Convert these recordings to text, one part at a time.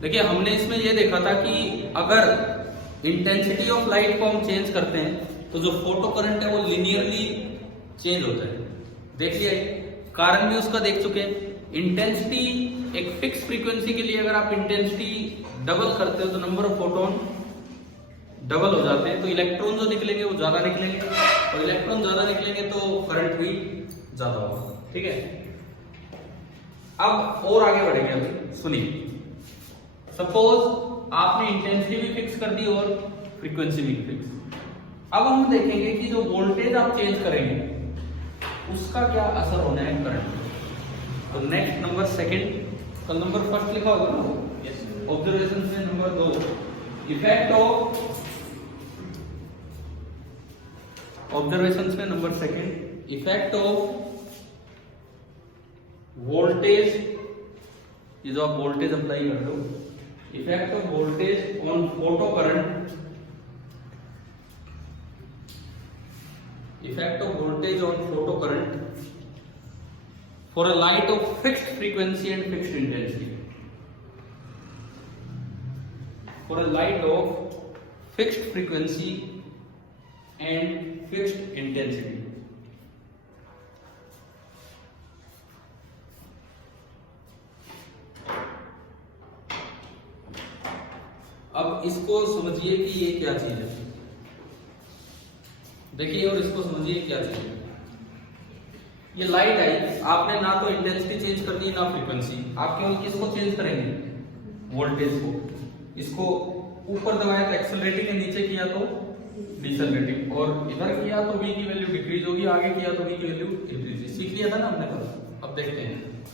देखिए हमने इसमें ये देखा था कि अगर इंटेंसिटी ऑफ लाइट को हम चेंज करते हैं तो जो फोटो करंट है वो लिनियरली चेंज होता है। देख लिया, कारण भी उसका देख चुके हैं। इंटेंसिटी एक फिक्स फ्रीक्वेंसी के लिए अगर आप इंटेंसिटी डबल करते हो तो नंबर ऑफ फोटोन डबल हो जाते हैं, तो इलेक्ट्रॉन जो निकलेंगे वो ज्यादा निकलेंगे, और इलेक्ट्रॉन ज्यादा निकलेंगे तो करंट भी ज्यादा होगा। ठीक है, अब और आगे बढ़ेंगे। अभी सुनिए, सपोज आपने इंटेंसिटी भी फिक्स कर दी और फ्रीक्वेंसी भी फिक्स। अब हम देखेंगे कि जो वोल्टेज आप चेंज करेंगे उसका क्या असर होना है करंट। तो नेक्स्ट नंबर सेकंड, कल नंबर फर्स्ट लिखा होगा ना, ऑब्जर्वेशन में नंबर 2, इफेक्ट ऑफ ऑब्जर्वेशन में number second, effect of voltage, ये जो आप वोल्टेज अप्लाई कर दो, effect of voltage on photo current, effect of voltage on photo current for a light of fixed frequency and fixed intensity, for a light of fixed frequency and fixed intensity. अब इसको समझिए कि ये क्या चीज है, देखिए, और इसको समझिए क्या चीज है। ये लाइट आई, आपने ना तो इंटेंसिटी चेंज कर दी ना फ्रीक्वेंसी, आप केवल किसको चेंज करेंगे, वोल्टेज को। इसको ऊपर दबाया तो एक्सेलरेटिंग है, नीचे किया तो डिसेलरेटिंग, और इधर किया तो v की वैल्यू डिक्रीज होगी, आगे किया तो v की वैल्यू इंक्रीज। सीख लिया था ना हमने कल। अब देखते हैं,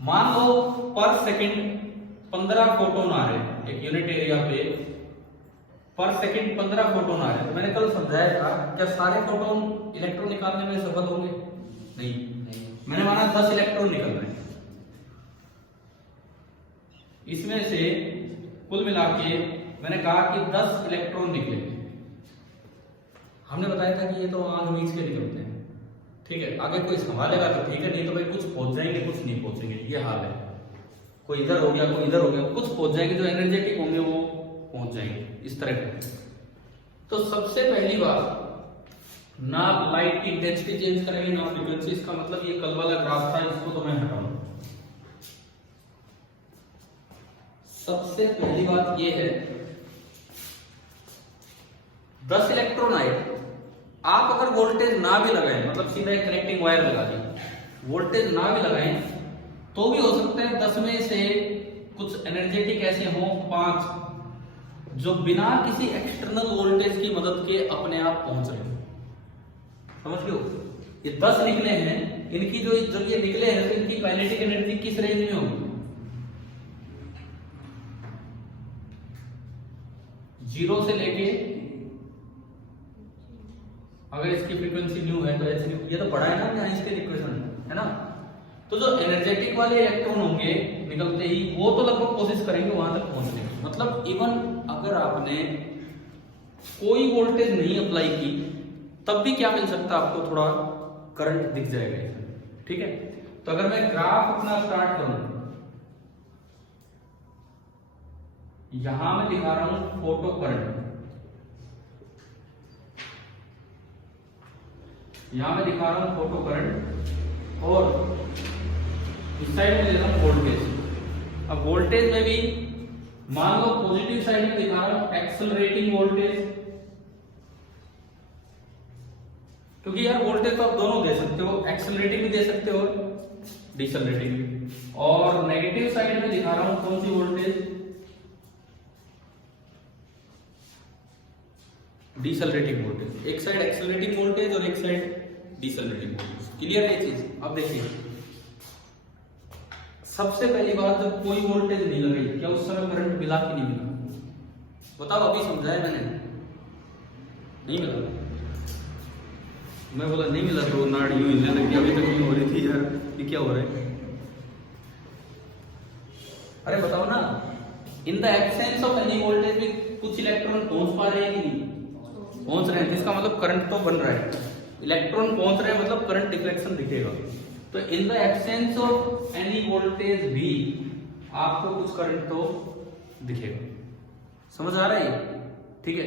मान लो पर सेकंड 15 फोटोन आ रहे हैं एक यूनिट एरिया पे, पर सेकंड 15 फोटोन आ रहे हैं। तो मैंने कल समझाया था, क्या सारे फोटोन इलेक्ट्रॉन निकालने में सफल होंगे? नहीं। मैंने माना 10 इलेक्ट्रॉन निकल रहे हैं, इसमें से कुल मिला के मैंने कहा कि 10 इलेक्ट्रॉन निकलेंगे। हमने बताया था कि ये तो आंख मीच के निकलते हैं। ठीक है, आगे कोई संभालेगा तो ठीक है, नहीं तो भाई कुछ पहुंच जाएंगे कुछ नहीं पहुंचेंगे, ये हाल है। कोई इधर हो गया कोई इधर हो गया, कुछ पहुंच जाएंगे, जो एनर्जेटिक होंगे वो पहुंच जाएंगे, इस तरह का। तो सबसे पहली बात, ना लाइट की इंटेंसिटी चेंज करेंगे ना फ्रीक्वेंसी। इसका मतलब ये कल वाला ग्राफ था, इसको तो मैं हटाऊंगा। सबसे पहली बात ये है, 10 इलेक्ट्रॉन आए, आप अगर वोल्टेज ना भी लगाएं, मतलब सीधा एक कनेक्टिंग वायर लगा दी, वोल्टेज ना भी लगाएं तो भी हो सकता है 10 में से कुछ एनर्जेटिक ऐसे हों 5 जो बिना किसी एक्सटर्नल वोल्टेज की मदद के अपने आप पहुंच रहे हैं। समझ लो, ये 10 निकले हैं, इनकी जो जब ये निकले हैं तो इनकी काइनेटिक एनर्जी किस रेंज में होगी? 0 से लेके, अगर इसकी फ्रीक्वेंसी न्यू है तो एच न्यू, ये तो पढ़ा है ना हमने आइंस्टाइन इक्वेशन, है ना। तो जो एनर्जेटिक वाले इलेक्ट्रॉन होंगे निकलते ही, वो तो लगभग कोशिश करेंगे वहां तक पहुंचने की। मतलब इवन अगर आपने कोई वोल्टेज नहीं अप्लाई की तब भी क्या मिल सकता है आपको, थोड़ा करंट दिख जाएगा। ठीक है, तो अगर मैं ग्राफ अपना स्टार्ट करूं, यहां मैं दिखा रहा हूं फोटो करंट, यहां मैं दिखा रहा हूं फोटो करंट, और इस साइड में ले रहा हूं वोल्टेज। अब वोल्टेज में भी मान लो पॉजिटिव साइड में दिखा रहा हूं एक्सेलरेटिंग वोल्टेज, क्योंकि यार वोल्टेज तो आप दोनों दे सकते हो, एक्सेलरेटिंग भी दे सकते हो डिसेलरेटिंग भी। और नेगेटिव साइड में दिखा रहा हूं कौन सी वोल्टेज, डिसेलरेटिंग वोल्टेज। एक साइड एक्सेलरेटिंग वोल्टेज और एक साइड डिसेलरेटिंग वोल्टेज। क्लियर है ये चीज? अब देखिए, सबसे पहली बात, जब कोई वोल्टेज नहीं लगी, क्या उस समय करंट मिला कि नहीं मिला? बताओ, अभी समझाया मैंने, नहीं मिला। मैं बोला नहीं मिला तो नाड़ यूं हिलने लग गया, अभी तक यूं हो रही थी यार, ये क्या हो रहा है? अरे बताओ ना, in the absence of any voltage भी कुछ इलेक्ट्रॉन पहुंच पा रहे हैं कि नहीं? पहुंच रहे हैं, जिसका मतलब करंट तो बन रहा है। इलेक्ट्रॉन पहुंच रहे हैं मतलब करंट डिफ्लेक्शन दिखेगा। तो in the absence of any voltage भी आपको कुछ करंट तो दिखेगा। समझ आ रहा है? ठीक है।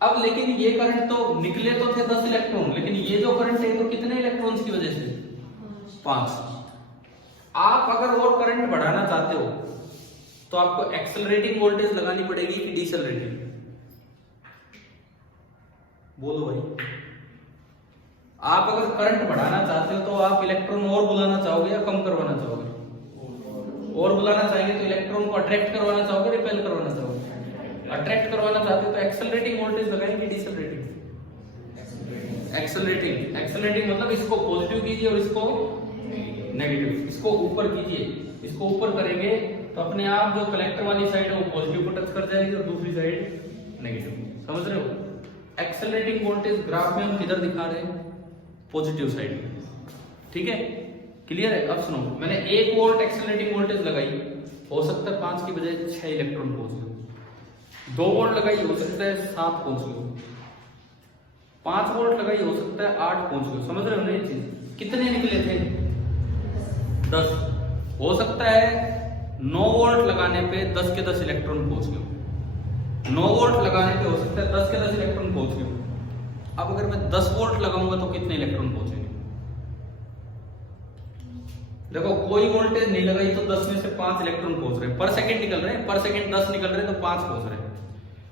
अब लेकिन ये करंट तो निकले तो थे 10 इलेक्ट्रॉन, लेकिन ये जो करंट है तो कितने इलेक्ट्रॉन्स की वजह से? 5। आप अगर और करंट बढ़ाना चाहते हो तो आपको एक्सेलरेटिंग वोल्टेज लगानी पड़ेगी कि डिसेलरेटिंग? बोलो भाई। आप अगर करंट बढ़ाना चाहते हो तो आप इलेक्ट्रॉन और बुलाना चाहोगे या कम करवाना चाहोगे? और बुलाना चाहेंगे तो इलेक्ट्रॉन को अट्रैक्ट करवाना चाहोगे, रिपेल करवाना चाहोगे? अट्रैक्ट करवाना चाहते हो तो एक्सेलरेटिंग वोल्टेज लगाएंगे डिसेलरेटिंग? एक्सेलरेटिंग। एक्सेलरेटिंग मतलब इसको पॉजिटिव कीजिए और इसको नेगेटिव, इसको ऊपर कीजिए। इसको ऊपर करेंगे तो अपने आप जो कलेक्टर वाली साइड है वो पॉजिटिव को टच कर जाएगी और दूसरी साइड नेगेटिव। समझ रहे हो? एक्सेलरेटिंग वोल्टेज ग्राफ में हम किधर दिखा रहे हैं? Positive side. ठीक है, क्लियर है? अब सुनो, मैंने 1 वोल्ट एक्सेलरेटिंग वोल्टेज लगाई, हो सकता है 5 की बजाय 6 इलेक्ट्रॉन पहुंच गए। 2 वोल्ट लगाई, हो सकता है 7 पहुंच गए। 5 वोल्ट लगाई, हो सकता है 8 पहुंच गए। समझ रहे हो ना ये चीज? कितने निकले थे? 10। हो सकता है 9 वोल्ट लगाने पे 10 के 10 इलेक्ट्रॉन पहुंच गए। 9 वोल्ट लगाने पे हो सकता है 10 के 10 इलेक्ट्रॉन पहुंच गए। अब अगर मैं 10 वोल्ट लगाऊंगा तो कितने इलेक्ट्रॉन पहुंचेंगे? देखो, कोई वोल्टेज नहीं लगाई तो 10 में से 5 इलेक्ट्रॉन पहुंच रहे हैं। पर सेकंड निकल रहे हैं, पर सेकंड 10 निकल रहे हैं तो 5 पहुंच रहे हैं।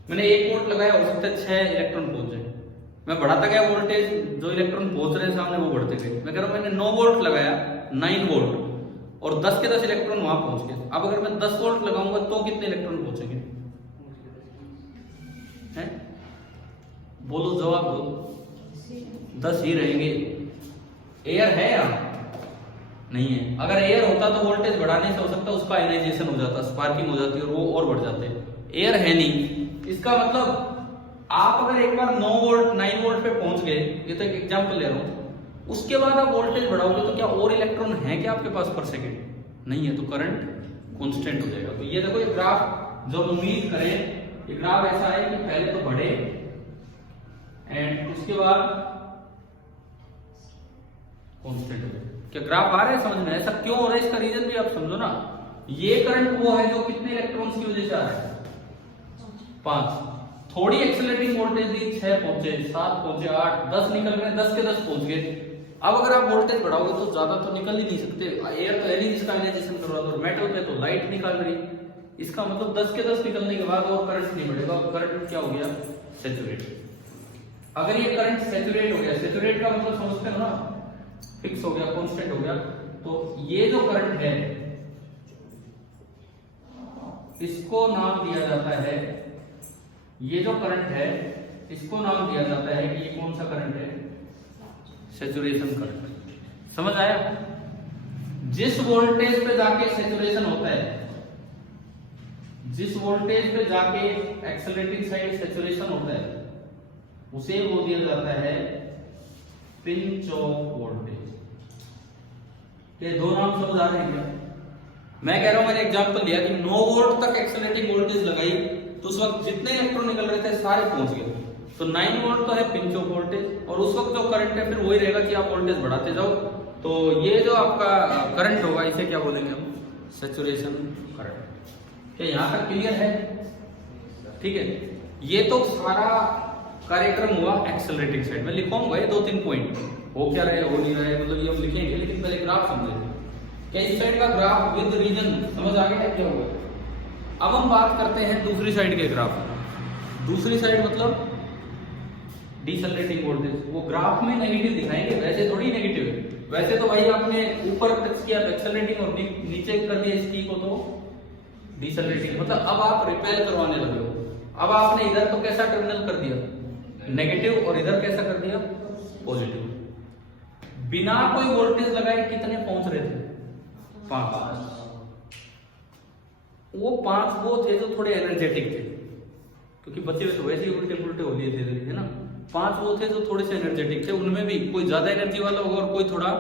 मैंने 1 वोल्ट लगाया, हो सकता है 6 इलेक्ट्रॉन पहुंच जाए। मैं बढ़ाता गया वोल्टेज, जो इलेक्ट्रॉन पहुंच रहे हैं सामने वो बढ़ते गए। मैं कह रहा हूं मैंने 9 वोल्ट लगाया, 9 वोल्ट, और 10 के 10 इलेक्ट्रॉन वहां पहुंच गए। अब अगर मैं 10 वोल्ट लगाऊंगा तो कितने इलेक्ट्रॉन पहुंचेंगे? हैं? बोलो, जवाब दो। 10 ही रहेंगे। एयर है या नहीं है? अगर एयर होता तो वोल्टेज बढ़ाने से हो सकता है उसका आयनाइजेशन हो जाता, स्पार्किंग हो जाती और वो और बढ़ जाते। एयर है नहीं, इसका मतलब आप अगर एक बार 9 वोल्ट 9 वोल्ट पे पहुंच गए, ये तो एक एग्जांपल ले रहा हूं, उसके बाद आप वोल्टेज बढ़ाओगे तो क्या और इलेक्ट्रॉन है क्या आपके पास पर सेकंड? नहीं है, तो करंट कांस्टेंट हो जाएगा। तो ये देखो, ये ग्राफ जो उम्मीद करें, ये ग्राफ ऐसा है कि पहले तो बढ़े एंड उसके बाद कांस्टेंट हो जाए। क्या ग्राफ आ रहा है समझ में? ऐसा क्यों हो रहा है इसका रीजन भी आप समझो ना। ये करंट वो है जो कितने इलेक्ट्रॉन्स की वजह से आ रहा है? 5। थोड़ी एक्सेलरेटिंग वोल्टेज दी, 6 पहुंचे, 7 पहुंचे, 8, 10 निकल गए, 10 के 10 पहुंच गए। अब अगर आप वोल्टेज बढ़ाओगे तो ज्यादा तो निकल ही नहीं सकते। एयर तो एलईडी का आयनाइजेशन करवा दो, मेटल पे तो लाइट निकाल रही। इसका मतलब 10 के 10 निकलने के बाद और करंट नहीं बढ़ेगा, और करंट क्या हो गया? सैचुरेट। अगर ये करंट सैचुरेट हो गया, सैचुरेट का मतलब समझते हो ना, फिक्स हो गया, कांस्टेंट हो गया, तो ये जो करंट है इसको नाम दिया जाता है, ये जो करंट है इसको नाम दिया जाता है कि ये कौन सा करंट है? Saturation current. समझ आया? जिस वोल्टेज पे जाके सैचुरेशन होता है, जिस वोल्टेज पे जाके एक्सेलरेटिंग साइड सैचुरेशन होता है, उसे वो दिया जाता है पिंच ऑफ वोल्टेज। ये दो नाम समझ आ रहे हैं क्या? मैं कह रहा हूं, मैंने एग्जांपल लिया कि 9 वोल्ट तक एक्सेलरेटिंग वोल्टेज लगाई तो उस वक्त जितने इलेक्ट्रॉन निकल रहे थे सारे पहुंच गए। तो 9 वोल्ट तो है पिंच ऑफ वोल्टेज, और उस वक्त जो करंट है फिर वही रहेगा कि आप वोल्टेज बढ़ाते जाओ। तो ये जो आपका करंट होगा इसे क्या बोलेंगे हम? Saturation current. क्या यहां तक क्लियर है? ठीक है, ये तो सारा कार्यक्रम हुआ एक्सेलरेटिंग साइड में। लिखूंगा ये 2-3 पॉइंट, हो क्या रहे हो नहीं रहे, मतलब ये हम लिखेंगे, लेकिन पहले ग्राफ समझे। क्या इस साइड का ग्राफ विद रीजन समझ आ गया क्या हुआ? अब हम बात करते हैं दूसरी साइड के ग्राफ। दूसरी साइड मतलब डिसेलरेटिंग वोल्टेज। वो ग्राफ में नेगेटिव दिखाएंगे, वैसे थोड़ी नेगेटिव है। वैसे तो भाई आपने ऊपर टच किया तो एक्सेलरेटिंग और नीचे कर दिया इस की को तो डिसेलरेटिंग। मतलब अब आप रिपेल करवाने लगे हो। अब आपने इधर तो कैसा टर्मिनल कर दिया? नेगेटिव, और इधर कैसा कर दिया? पॉजिटिव। बिना कोई वोल्टेज लगाए कितने पहुंच रहे थे? 5। वो 5 वो थे जो थोड़े एनर्जेटिक थे, क्योंकि बच्चे तो वैसे ही उल्टे पुल्टे हो लिए थे, है ना। 5 वो थे जो थोड़े से एनर्जेटिक थे। उनमें भी कोई ज्यादा एनर्जी वाला होगा और कोई थोड़ा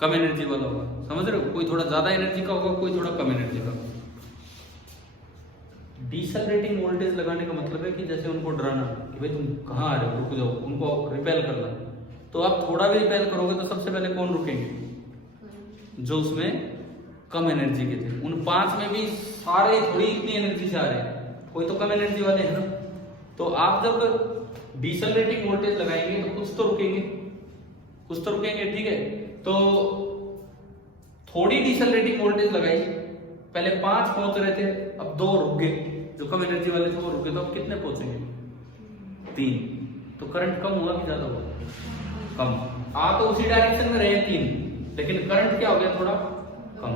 कम एनर्जी वाला होगा। समझ रहे हो? कोई थोड़ा ज्यादा एनर्जी का होगा, कोई थोड़ा कम एनर्जी का। डिसेलरेटिंग वोल्टेज लगाने का मतलब है कि जैसे उनको डराना कि भाई तुम कहाँ आ रहे हो, रुक जाओ, उनको रिपेल करना। तो आप थोड़ा भी रिपेल करोगे तो सबसे पहले कौन रुकेंगे? जो उसमें कम एनर्जी के थे। उन 5 में भी सारे थोड़ी इतनी एनर्जी से आ रहे हैं, कोई तो कम एनर्जी वाले हैं ना। तो आप जब डिसलरेटिंग वोल्टेज लगाएंगे तो कुछ तो रुकेंगे, कुछ तो रुकेंगे, ठीक है। तो थोड़ी डिसलरेटिंग वोल्टेज लगाई, पहले 5 पहुंच रहे थे, अब 2 रुक गए, जो कम एनर्जी वाले थे वो रुके, तो अब कितने पहुंचेंगे? 3। तो करंट कम हुआ कि ज्यादा हुआ? कम। आ तो उसी डायरेक्शन में रहे 3, लेकिन करंट क्या हो गया? थोड़ा कम।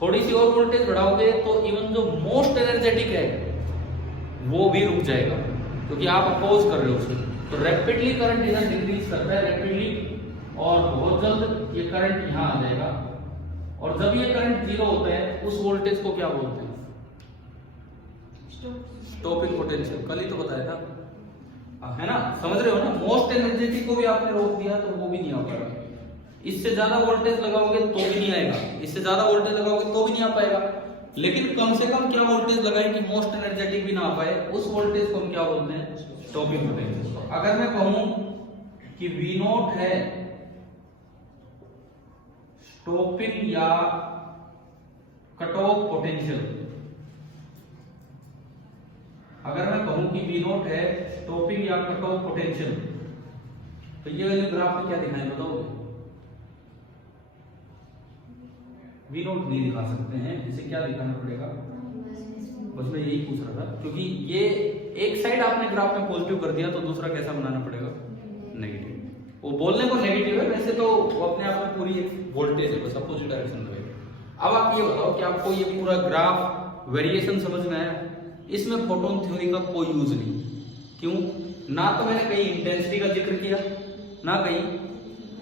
थोड़ी सी और वोल्टेज बढ़ाओगे तो इवन जो मोस्ट एनर्जेटिक है वो भी रुक जाएगा, क्योंकि आप अपोज कर रहे हो उसे। तो रैपिडली करंट इधर डिक्रीज करता है, रैपिडली, और बहुत जल्द ये करंट यहाँ आ जाएगा। और जब ये करंट 0 होता है उस वोल्टेज को क्या बोलते हैं? Stopping potential. कल ही तो बताया था, है ना? समझ रहे हो ना? मोस्ट एनर्जेटिक को भी आपने रोक दिया तो वो भी नहीं आ पाएगा। इससे ज्यादा वोल्टेज लगाओगे तो भी नहीं आएगा, इससे ज्यादा वोल्टेज लगाओगे तो भी नहीं आ पाएगा। लेकिन कम से कम क्या वोल्टेज लगाए कि मोस्ट एनर्जेटिक भी ना आ पाए, उस वोल्टेज को हम क्या बोलते हैं? Stopping potential. अगर मैं कहूं कि V0 है स्टॉपिंग या कट ऑफ पोटेंशियल, अगर मैं कहूं कि V0 है स्टॉपिंग या कट ऑफ पोटेंशियल, तो ये वाले ग्राफ में क्या दिखाएं बताओगे? V0 नहीं दिखा सकते हैं, इसे क्या दिखाना पड़ेगा? बस मैं यही पूछ रहा था, क्योंकि ये एक साइड आपने ग्राफ में पॉजिटिव कर दिया तो दूसरा कैसा बनाना पड़ेगा? नेगेटिव। वो बोलने को नेगेटिव है, वैसे तो वो अपने आप में पूरी एक वोल्टेज है, बस अपोजिट डायरेक्शन में रहेगा। अब आप ये बताओ कि आपको ये पूरा ग्राफ वेरिएशन समझ में आया? इसमें फोटोन थ्योरी का कोई यूज नहीं। क्यों? ना तो मैंने कहीं इंटेंसिटी का जिक्र किया, ना कहीं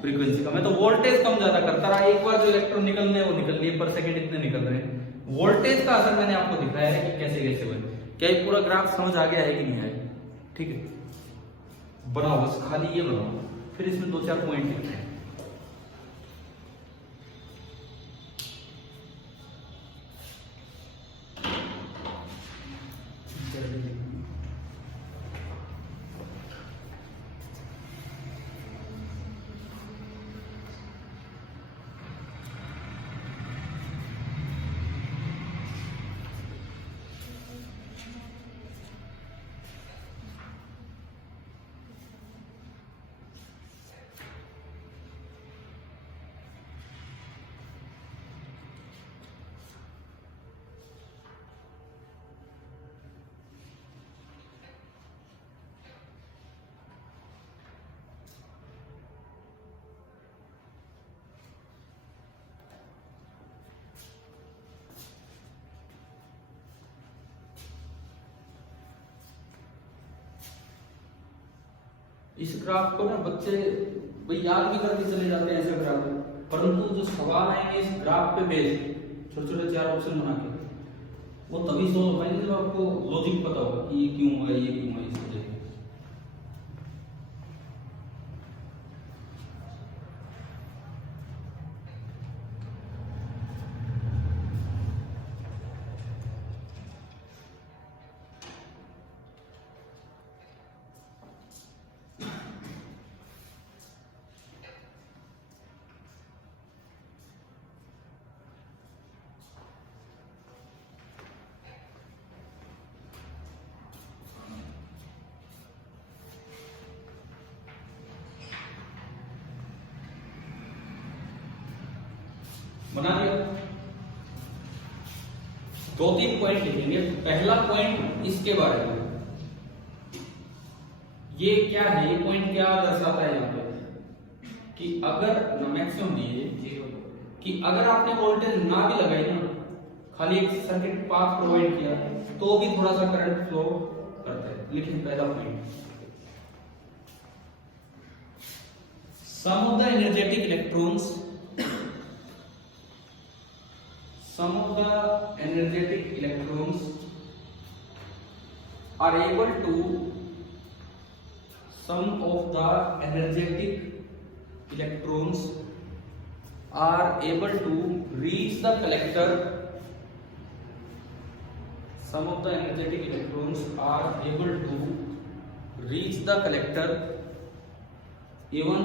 फ्रीक्वेंसी का। मैं तो वोल्टेज कम ज्यादा करता रहा। एक बार जो इलेक्ट्रॉन निकलने वो निकल लिए, पर सेकंड इतने निकल रहे हैं। वोल्टेज का असर मैंने आपको दिखाया है कि कैसे कैसे बने। क्या ये पूरा ग्राफ समझ आ गया है कि नहीं आया? ठीक है, बनाओ, बस खाली ये बनाओ, फिर इसमें 2-4 पॉइंट लिखते हैं। इस ग्राफ को ना बच्चे भाई याद भी करके चले जाते हैं ऐसे ग्राफ, परंतु जो सवाल आएंगे इस ग्राफ पे बेस्ड, छोटे छोटे 4 ऑप्शन बना के, वो तभी सोल्व हो पाएंगे जब आपको लॉजिक पता होगा कि ये क्यों हुआ, ये क्यों हुआ, इस वजह से। बना दिया। 2-3 पॉइंट लिखेंगे। पहला पॉइंट इसके बारे में, ये क्या है, ये पॉइंट क्या दर्शाता है यहाँ पे कि अगर मैक्सिमम ये कि अगर आपने वोल्टेज ना भी लगाई ना, खाली एक सर्किट पाथ प्रोवाइड किया तो भी थोड़ा सा करंट फ्लो करता है। लेकिन पहला point, some of the energetic electrons, some of the energetic electrons are able to some of the energetic electrons are able to reach the collector, some of the energetic electrons are able to reach the collector even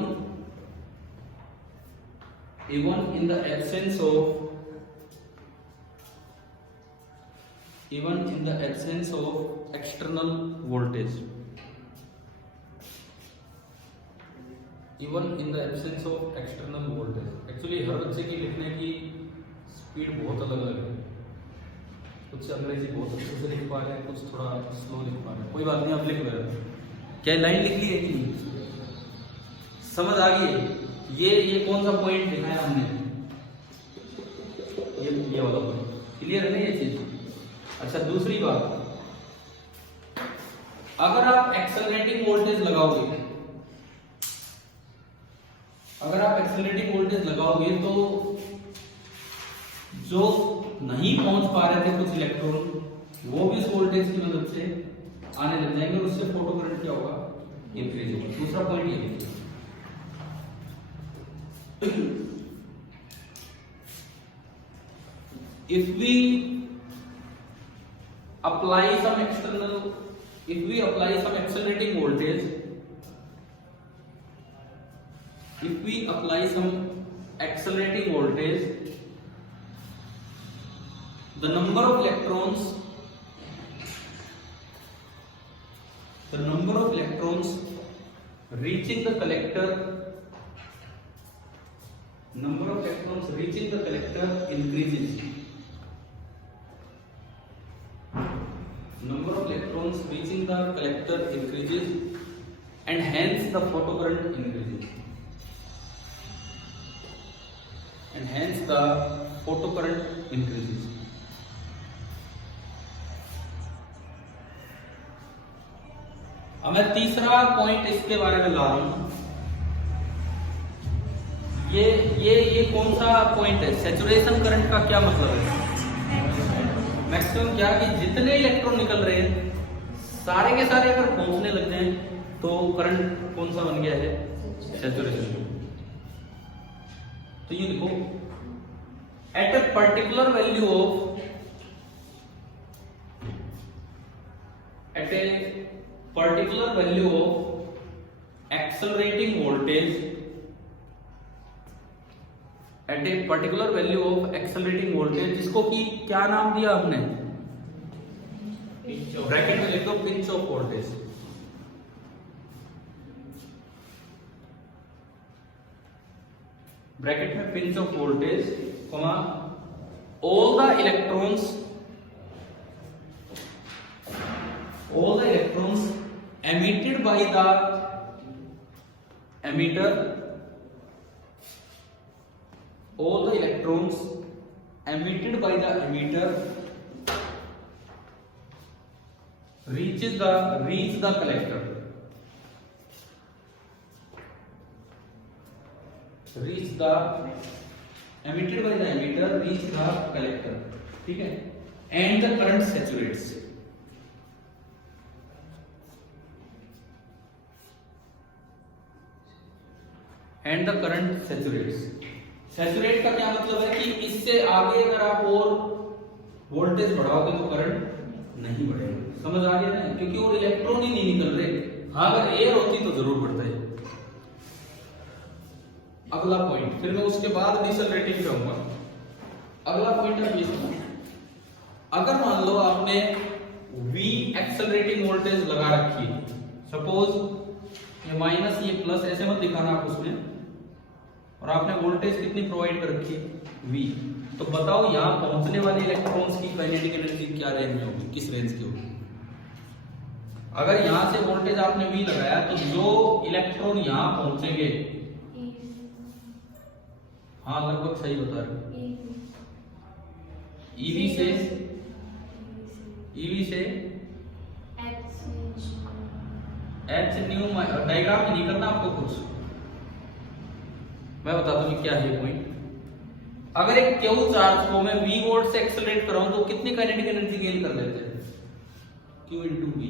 in the absence of even in the absence of external voltage, even in the absence of external voltage। Actually हर बच्चे की लिखने की speed बहुत अलग अलग है, कुछ अंग्रेजी बहुत अच्छे से लिख पा रहे हैं, कुछ थोड़ा स्लो लिख पा रहे हैं। कोई बात नहीं, आप लिख रहे हैं। क्या लाइन लिख ली है कि नहीं, समझ आ गई है? ये कौन सा पॉइंट दिखाया हमने, ये वाला पॉइंट क्लियर है ना ये चीज। अच्छा दूसरी बात, अगर आप एक्सेलरेटिंग वोल्टेज लगाओगे, अगर आप एक्सेलरेटिंग वोल्टेज लगाओगे तो जो नहीं पहुंच पा रहे थे कुछ इलेक्ट्रॉन, वो भी इस वोल्टेज की मदद से आने लग जाएंगे और उससे फोटो करंट क्या होगा, इंक्रीज होगा। दूसरा पॉइंट ये if we apply some accelerating voltage, if we apply some accelerating voltage, the number of electrons reaching the collector, increases, number of electrons reaching the collector increases and hence the photocurrent increases, and hence the photocurrent increases। अब मैं तीसरा point इसके बारे में ला रहा हूं। ये कौन सा पॉइंट है, सैचुरेशन करंट का क्या मतलब है? मैक्सिमम क्या कि जितने इलेक्ट्रॉन निकल रहे हैं सारे के सारे अगर पहुंचने लग जाएं तो करंट कौन सा बन गया है, सैचुरेशन। तो ये लिखो, at a particular value of, at a particular value of accelerating voltage, at a particular value of accelerating voltage, जिसको कि क्या नाम दिया हमने, ब्रैकेट में लिख दो पिंच ऑफ वोल्टेज। ब्रैकेट में pinch of voltage, comma all the electrons emitted by the emitter, all the electrons emitted by the emitter reach the collector, emitted by the emitter reach the collector, ठीक है, and the current saturates, and the current saturates। Saturate का क्या मतलब है कि इससे आगे अगर आप और वोल्टेज बढ़ाओगे तो करंट नहीं बढ़ेगा। समझ आ गया ना, क्योंकि और इलेक्ट्रॉन ही नहीं निकल रहे। हाँ अगर एयर होती तो जरूर बढ़ता है। अगला पॉइंट, फिर मैं उसके बाद डिसलरेटिंग कहूंगा। अगला पॉइंट है ये, अगर मान लो आपने V एक्सेलरेटिंग वोल्टेज लगा रखी है, सपोज ये माइनस ये प्लस, ऐसे मत दिखाना आप उसमें, और आपने वोल्टेज कितनी प्रोवाइड कर रखी है, V। तो बताओ यहां पहुंचने वाले इलेक्ट्रॉन्स की काइनेटिक एनर्जी क्या रेंज में होगी, किस रेंज की होगी? अगर यहां से वोल्टेज आपने V लगाया तो जो इलेक्ट्रॉन यहां पहुंचेंगे, हाँ लगभग सही बता रहे, EV से H न्यू, डायग्राम में नहीं करना आपको कुछ, मैं बताता हूँ क्या है पॉइंट। अगर एक Q चार्ज को मैं V वोल्ट से एक्सेलरेट कराऊं तो कितनी काइनेटिक एनर्जी गेन कर लेते हैं, Q into V।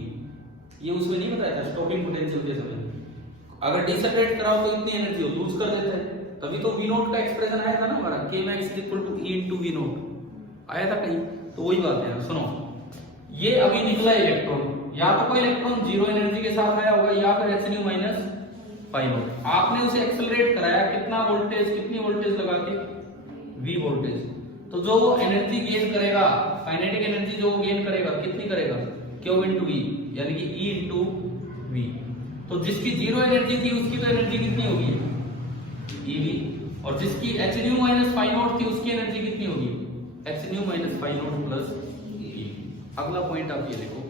ये उसमें नहीं बताया था स्टॉपिंग पोटेंशियल के समय, अगर डिसलरेट कराओ तो इतनी एनर्जी हो लूज कर देते हैं। तभी तो V नोट का एक्सप्रेशन आया था ना हमारा, Kmax is equal to E into V note, आया था कहीं? तो वही बात है। सुनो, ये अभी निकला इलेक्ट्रॉन, या तो कोई इलेक्ट्रॉन जीरो एनर्जी के साथ आया होगा या फिर H माइनस पाई नोट। आपने उसे एक्सेलरेट कराया कितना वोल्टेज, कितनी वोल्टेज लगा के, V वोल्टेज। तो जो वो एनर्जी गेन करेगा, काइनेटिक एनर्जी जो वो गेन करेगा कितनी करेगा, Q इंटू ई, यानी कि E इंटू वी। तो जिसकी जीरो एनर्जी थी उसकी तो एनर्जी कितनी होगी, EV, और जिसकी h nu minus phi naught थी उसकी एनर्जी कितनी होगी, h nu minus phi naught plus EV। अगला पॉइंट आप ये देखो,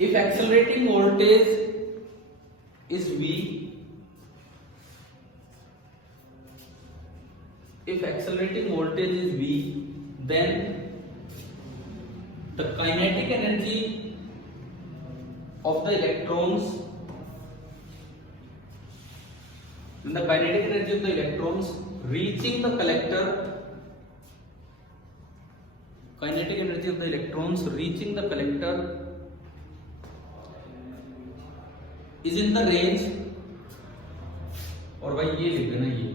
if accelerating voltage is V, if accelerating voltage is V, then the kinetic energy of the electrons, the kinetic energy of the electrons reaching the collector, kinetic energy of the electrons reaching the collector is in the range, और भाई ये लिख देना, ये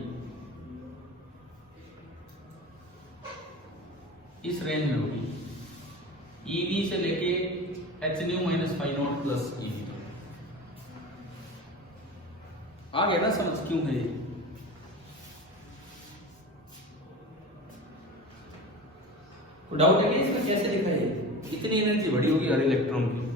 इस range में होगी, EV से लेके h nu minus phi naught plus EV। आ गया ना समझ क्यों है ये? तो डाउट है कि इसमें कैसे लिखा है, कितनी एनर्जी बढ़ी होगी हर इलेक्ट्रॉन की।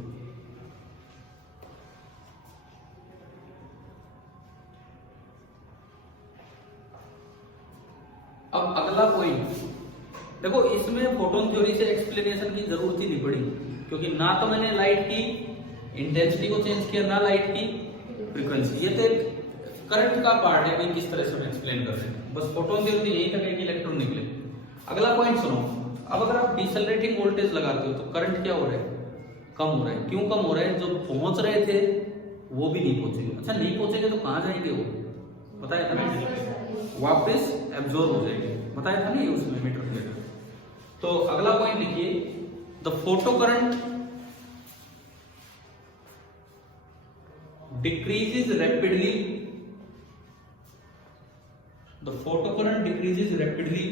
अब अगला पॉइंट देखो, इसमें फोटोन थ्योरी से एक्सप्लेनेशन की जरूरत ही नहीं पड़ी, क्योंकि ना तो मैंने लाइट की इंटेंसिटी को चेंज किया, ना लाइट की फ्रीक्वेंसी। ये तो करंट का पार्ट है भाई, किस तरह से हम एक्सप्लेन कर रहे हैं। बस फोटोन थ्योरी यही तक है कि इलेक्ट्रॉन निकले। अगला पॉइंट सुनो, अब अगर आप डिसेलरेटिंग वोल्टेज लगाते हो तो करंट क्या हो रहा है, कम हो रहा है। क्यों कम हो रहा है, जो पहुंच रहे थे वो भी नहीं पहुंचेंगे। अच्छा नहीं पहुंचेंगे तो कहां जाएंगे, वो बताया था ना, वापस एब्जॉर्ब हो जाएंगे, बताया था नहीं उसमें मीटर में। तो अगला पॉइंट लिखिए, the photo current decreases rapidly, the photo current decreases rapidly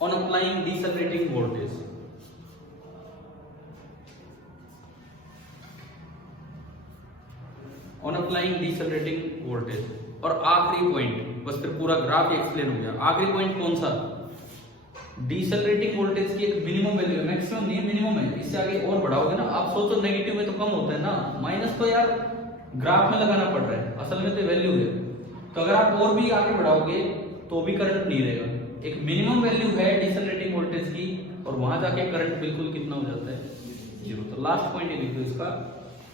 on applying decelerating voltage. On applying decelerating voltage. और आखिरी पॉइंट, बस फिर पूरा ग्राफ एक्सप्लेन हो गया। आखिरी पॉइंट कौन सा, डिसेलरेटिंग वोल्टेज की एक मिनिमम वैल्यू है, मैक्सिमम नहीं मिनिमम है। इससे आगे और बढ़ाओगे ना, आप सोचो नेगेटिव में तो कम होता है ना, माइनस तो यार ग्राफ में लगाना पड़ रहा है, असल में तो वैल्यू है। तो अगर आप और भी आगे बढ़ाओगे तो भी करंट नहीं रहेगा। एक मिनिमम वैल्यू है डिसेलरेटिंग वोल्टेज की, और वहां जाके करंट बिल्कुल कितना हो जाता है, जीरो। तो लास्ट पॉइंट ये लिखो इसका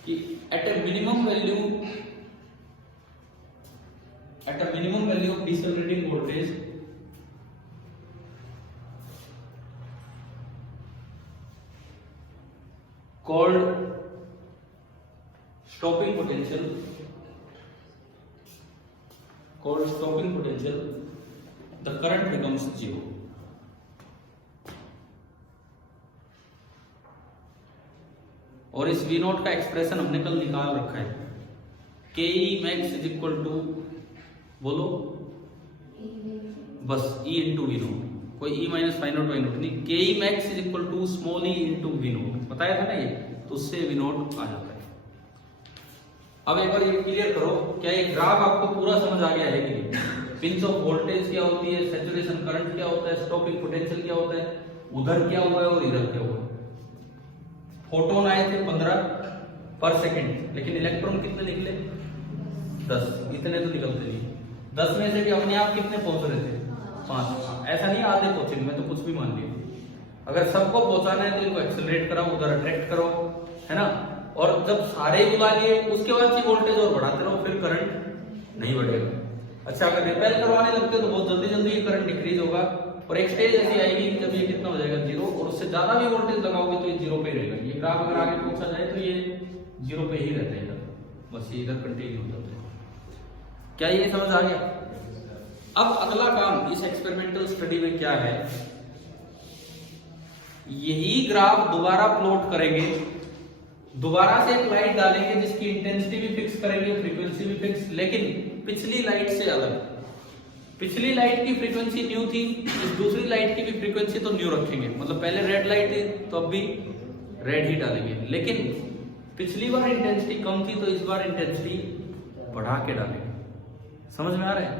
कि at a minimum value of decelerating voltage called stopping potential, the current becomes zero। और इस V नॉट का एक्सप्रेशन हमने कल निकाल रखा है, KE max is equal to, बोलो बस E इंटू वी नॉट, कोई E minus phi naught why not नहीं, KE max is equal to small e into V naught, बताया था ना ये, तो उससे वी नॉट आ जाता है। अब एक बार ये क्लियर करो, क्या ये ग्राफ आपको पूरा समझ आ गया है कि नहीं? पिंच ऑफ वोल्टेज क्या होती है, सैचुरेशन करंट क्या होता है, स्टॉपिंग पोटेंशियल क्या होता है, उधर क्या हुआ है और इधर क्या हुआ है। फोटोन आए थे 15 पर सेकंड, लेकिन इलेक्ट्रॉन कितने निकले, 10। इतने तो निकलते नहीं, 10 में से भी अपने आप कितने पहुंच रहे थे, 5। ऐसा नहीं आधे पहुंचेंगे, मैं तो कुछ भी मान लिया। अगर सबको पहुंचाना है तो इनको एक्सेलरेट कराओ, उधर अट्रैक्ट करो, है ना। और जब सारे बुला लिए उसके बाद से वोल्टेज और बढ़ाते रहो, फिर करंट नहीं बढ़ेगा। अच्छा अगर रिपेल करवाने लगते तो बहुत जल्दी जल्दी ये करंट डिक्रीज होगा, और एक स्टेज ऐसी आएगी कि जब ये कितना हो जाएगा, 0, और उससे ज्यादा भी वोल्टेज लगाओगे तो ये 0 पे रहेगा। ये ग्राफ अगर आगे पूछा जाए तो ये 0 पे ही रहता है इधर, बस ये इधर कंटिन्यू हो जाता है। क्या ये समझ आ गया? अब अगला काम इस एक्सपेरिमेंटल स्टडी में क्या है, यही ग्राफ दोबारा प्लॉट करेंगे, दोबारा से एक लाइट डालेंगे जिसकी इंटेंसिटी भी फिक्स करेंगे, फ्रीक्वेंसी भी फिक्स, लेकिन पिछली लाइट से अलग। पिछली लाइट की फ्रीक्वेंसी न्यू थी, इस दूसरी लाइट की भी फ्रीक्वेंसी तो न्यू रखेंगे, मतलब पहले रेड लाइट थी तो अब भी रेड ही डालेंगे, लेकिन पिछली बार इंटेंसिटी कम थी तो इस बार इंटेंसिटी बढ़ा के डालेंगे। समझ में आ रहा है?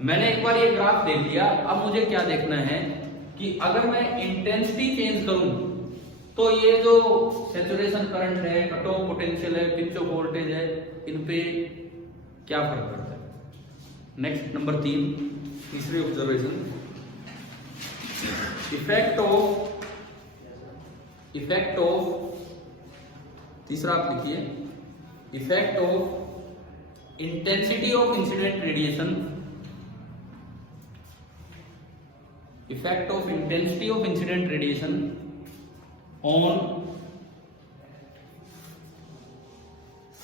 मैंने एक बार ये ग्राफ देख लिया, अब मुझे क्या देखना है कि अगर मैं इंटेंसिटी चेंज करूं तो ये जो सैचुरेशन करंट है, कट ऑफ पोटेंशियल है, पिंच ऑफ वोल्टेज है, इन पे क्या फर्क पड़ता है। नेक्स्ट नंबर 3, तीसरी ऑब्जर्वेशन, इफेक्ट ऑफ तीसरा आप लिखिए, effect of intensity of incident radiation, effect of intensity of incident radiation on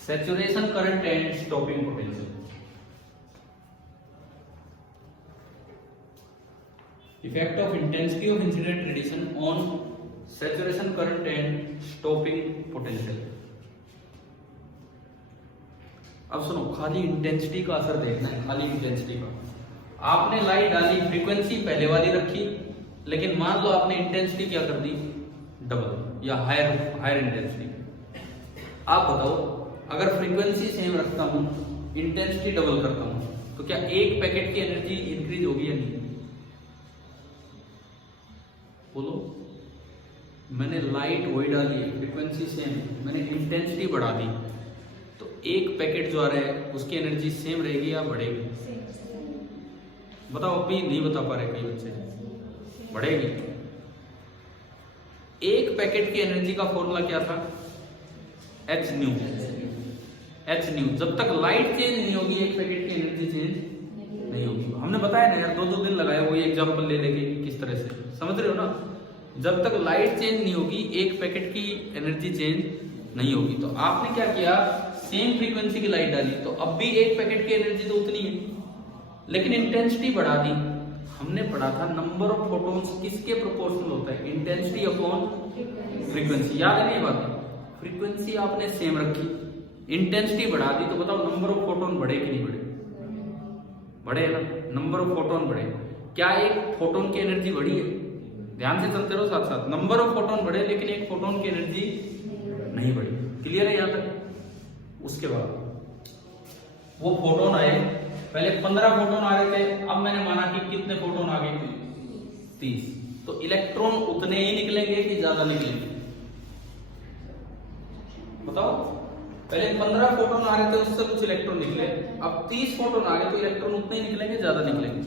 saturation current and stopping potential. Effect of intensity of incident radiation on saturation current and stopping potential. अब सुनो, खाली intensity का असर देखना है, खाली intensity का। आपने लाइट डाली, फ्रीक्वेंसी पहले वाली रखी, लेकिन मान लो आपने इंटेंसिटी क्या कर दी, डबल या हायर इंटेंसिटी। आप बताओ, अगर फ्रीक्वेंसी सेम रखता हूं, इंटेंसिटी डबल करता हूं, तो क्या एक पैकेट की एनर्जी इंक्रीज होगी या नहीं? बोलो। मैंने लाइट वही डाली है, फ्रीक्वेंसी सेम, मैंने इंटेंसिटी बढ़ा दी, तो एक पैकेट जो आ रहा है उसकी एनर्जी सेम रहेगी या बढ़ेगी? बताओ, अभी नहीं बता पा रहे कई बच्चे। बढ़ेगी। एक पैकेट की एनर्जी का फॉर्मूला क्या था? H new. जब तक लाइट चेंज नहीं होगी, एक पैकेट की एनर्जी चेंज नहीं होगी। हमने बताया ना यार, 2 दिन लगाया, वही एग्जांपल ले लेंगे किस तरह से, समझ रहे हो ना। जब तक लाइट चेंज नहीं होगी, एक पैकेट की एनर्जी चेंज नहीं होगी। तो आपने क्या किया, सेम फ्रीक्वेंसी की लाइट डाली, तो अब भी एक पैकेट की एनर्जी तो उतनी है, लेकिन इंटेंसिटी बढ़ा दी। हमने पढ़ा था नंबर ऑफ फोटॉन्स किसके प्रोपोर्शनल होता है? Intensity upon frequency. याद है ना ये बात? फ्रीक्वेंसी आपने सेम रखी, इंटेंसिटी बढ़ा दी, तो बताओ नंबर ऑफ फोटोन बढ़े कि नहीं बढ़े? बढ़े ना, नंबर ऑफ फोटोन बढ़े। क्या एक फोटोन की एनर्जी बढ़ी है? ध्यान से चलते रहो साथ साथ। नंबर ऑफ फोटोन बढ़े, लेकिन एक फोटोन की एनर्जी नहीं बढ़ी। क्लियर है यहां तक? उसके बाद वो फोटोन आए, पहले 15 फोटोन आ रहे थे, अब मैंने माना कि कितने फोटोन आ गए? 30। तो इलेक्ट्रॉन उतने ही निकलेंगे कि ज्यादा निकलेंगे? बताओ। पहले 15 फोटोन आ रहे थे, उससे कुछ इलेक्ट्रॉन निकले, अब 30 फोटोन आ गए, तो इलेक्ट्रॉन उतने ही निकलेंगे, ज्यादा निकलेंगे?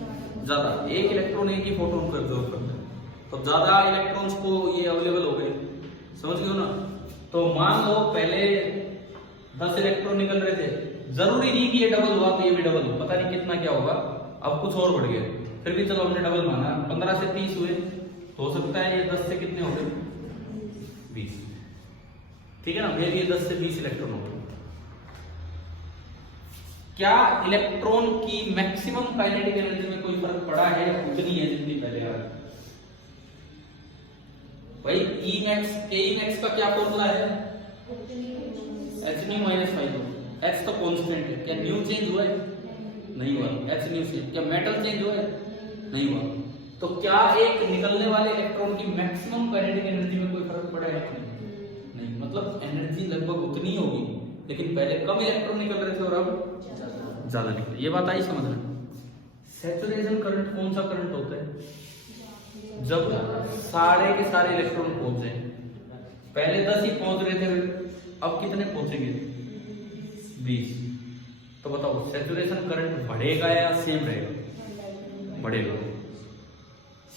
ज्यादा। एक इलेक्ट्रॉन एक ही फोटोन पर ऑब्जर्व करते हैं, तो ज्यादा इलेक्ट्रॉन्स को ये अवेलेबल हो गए, समझ गए हो ना। तो मान लो पहले 10 इलेक्ट्रॉन निकल रहे थे, जरूरी नहीं कि ये डबल हुआ तो ये भी डबल हो, पता नहीं कितना क्या होगा, अब कुछ और बढ़ गया, फिर भी चलो हमने डबल माना, 15 से 30 हुए, हो सकता है ये 10 से कितने हो गए? 20। ठीक है ना, मे भी 10 से 20 इलेक्ट्रॉन हो गए। क्या इलेक्ट्रॉन की मैक्सिमम काइनेटिक एनर्जी में कोई फर्क पड़ा है? उतनी है जितनी पहले आ रही। भाई E max Ke max का क्या फॉर्मूला है? h nu minus phi। h तो कांस्टेंट है, क्या न्यू चेंज हुआ है? नहीं हुआ। h न्यू से क्या मेटल चेंज हुआ है? नहीं हुआ। तो क्या एक निकलने वाले इलेक्ट्रॉन की मैक्सिमम काइनेटिक एनर्जी में कोई फर्क पड़ा है? नहीं। मतलब एनर्जी लगभग उतनी होगी, लेकिन पहले कम इलेक्ट्रॉन निकल रहे थे और अब ज्यादा निकले। ये बात आई समझ में? सैचुरेशन करंट कौन सा करंट होता है? जब सारे के सारे इलेक्ट्रॉन पहुंच जाए। पहले 10 ही पहुंच रहे थे, अब कितने पहुंचेंगे? 20। तो बताओ सैचुरेशन करंट बढ़ेगा या सेम रहेगा? बढ़ेगा।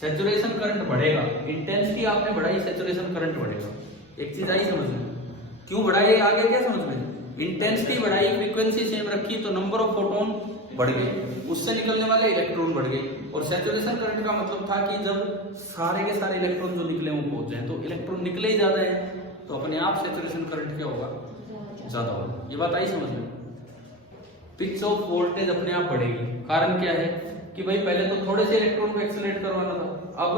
सैचुरेशन करंट बढ़ेगा, इंटेंसिटी आपने बढ़ाई, सैचुरेशन करंट बढ़ेगा। एक चीज आई समझ में? क्यों बढ़ाई? आगे क्या समझ में? इंटेंसिटी बढ़ाई, फ्रीक्वेंसी सेम रखी, तो नंबर ऑफ फोटोन बढ़ गए, उससे निकलने वाले इलेक्ट्रॉन बढ़ गए। और सैचुरेशन करंट का मतलब था कि जब सारे के सारे इलेक्ट्रॉन जो निकले वो पहुंच जाए, तो इलेक्ट्रॉन निकले ही ज्यादा है, तो अपने आप सैचुरेशन करंट क्या होगा? ज्यादा होगा। ये बात आई समझ में? पिच ऑफ वोल्टेज अपने आप बढ़ेगी। कारण क्या है कि भाई पहले तो थोड़े से इलेक्ट्रॉन को एक्सेलरेट करवाना था, अब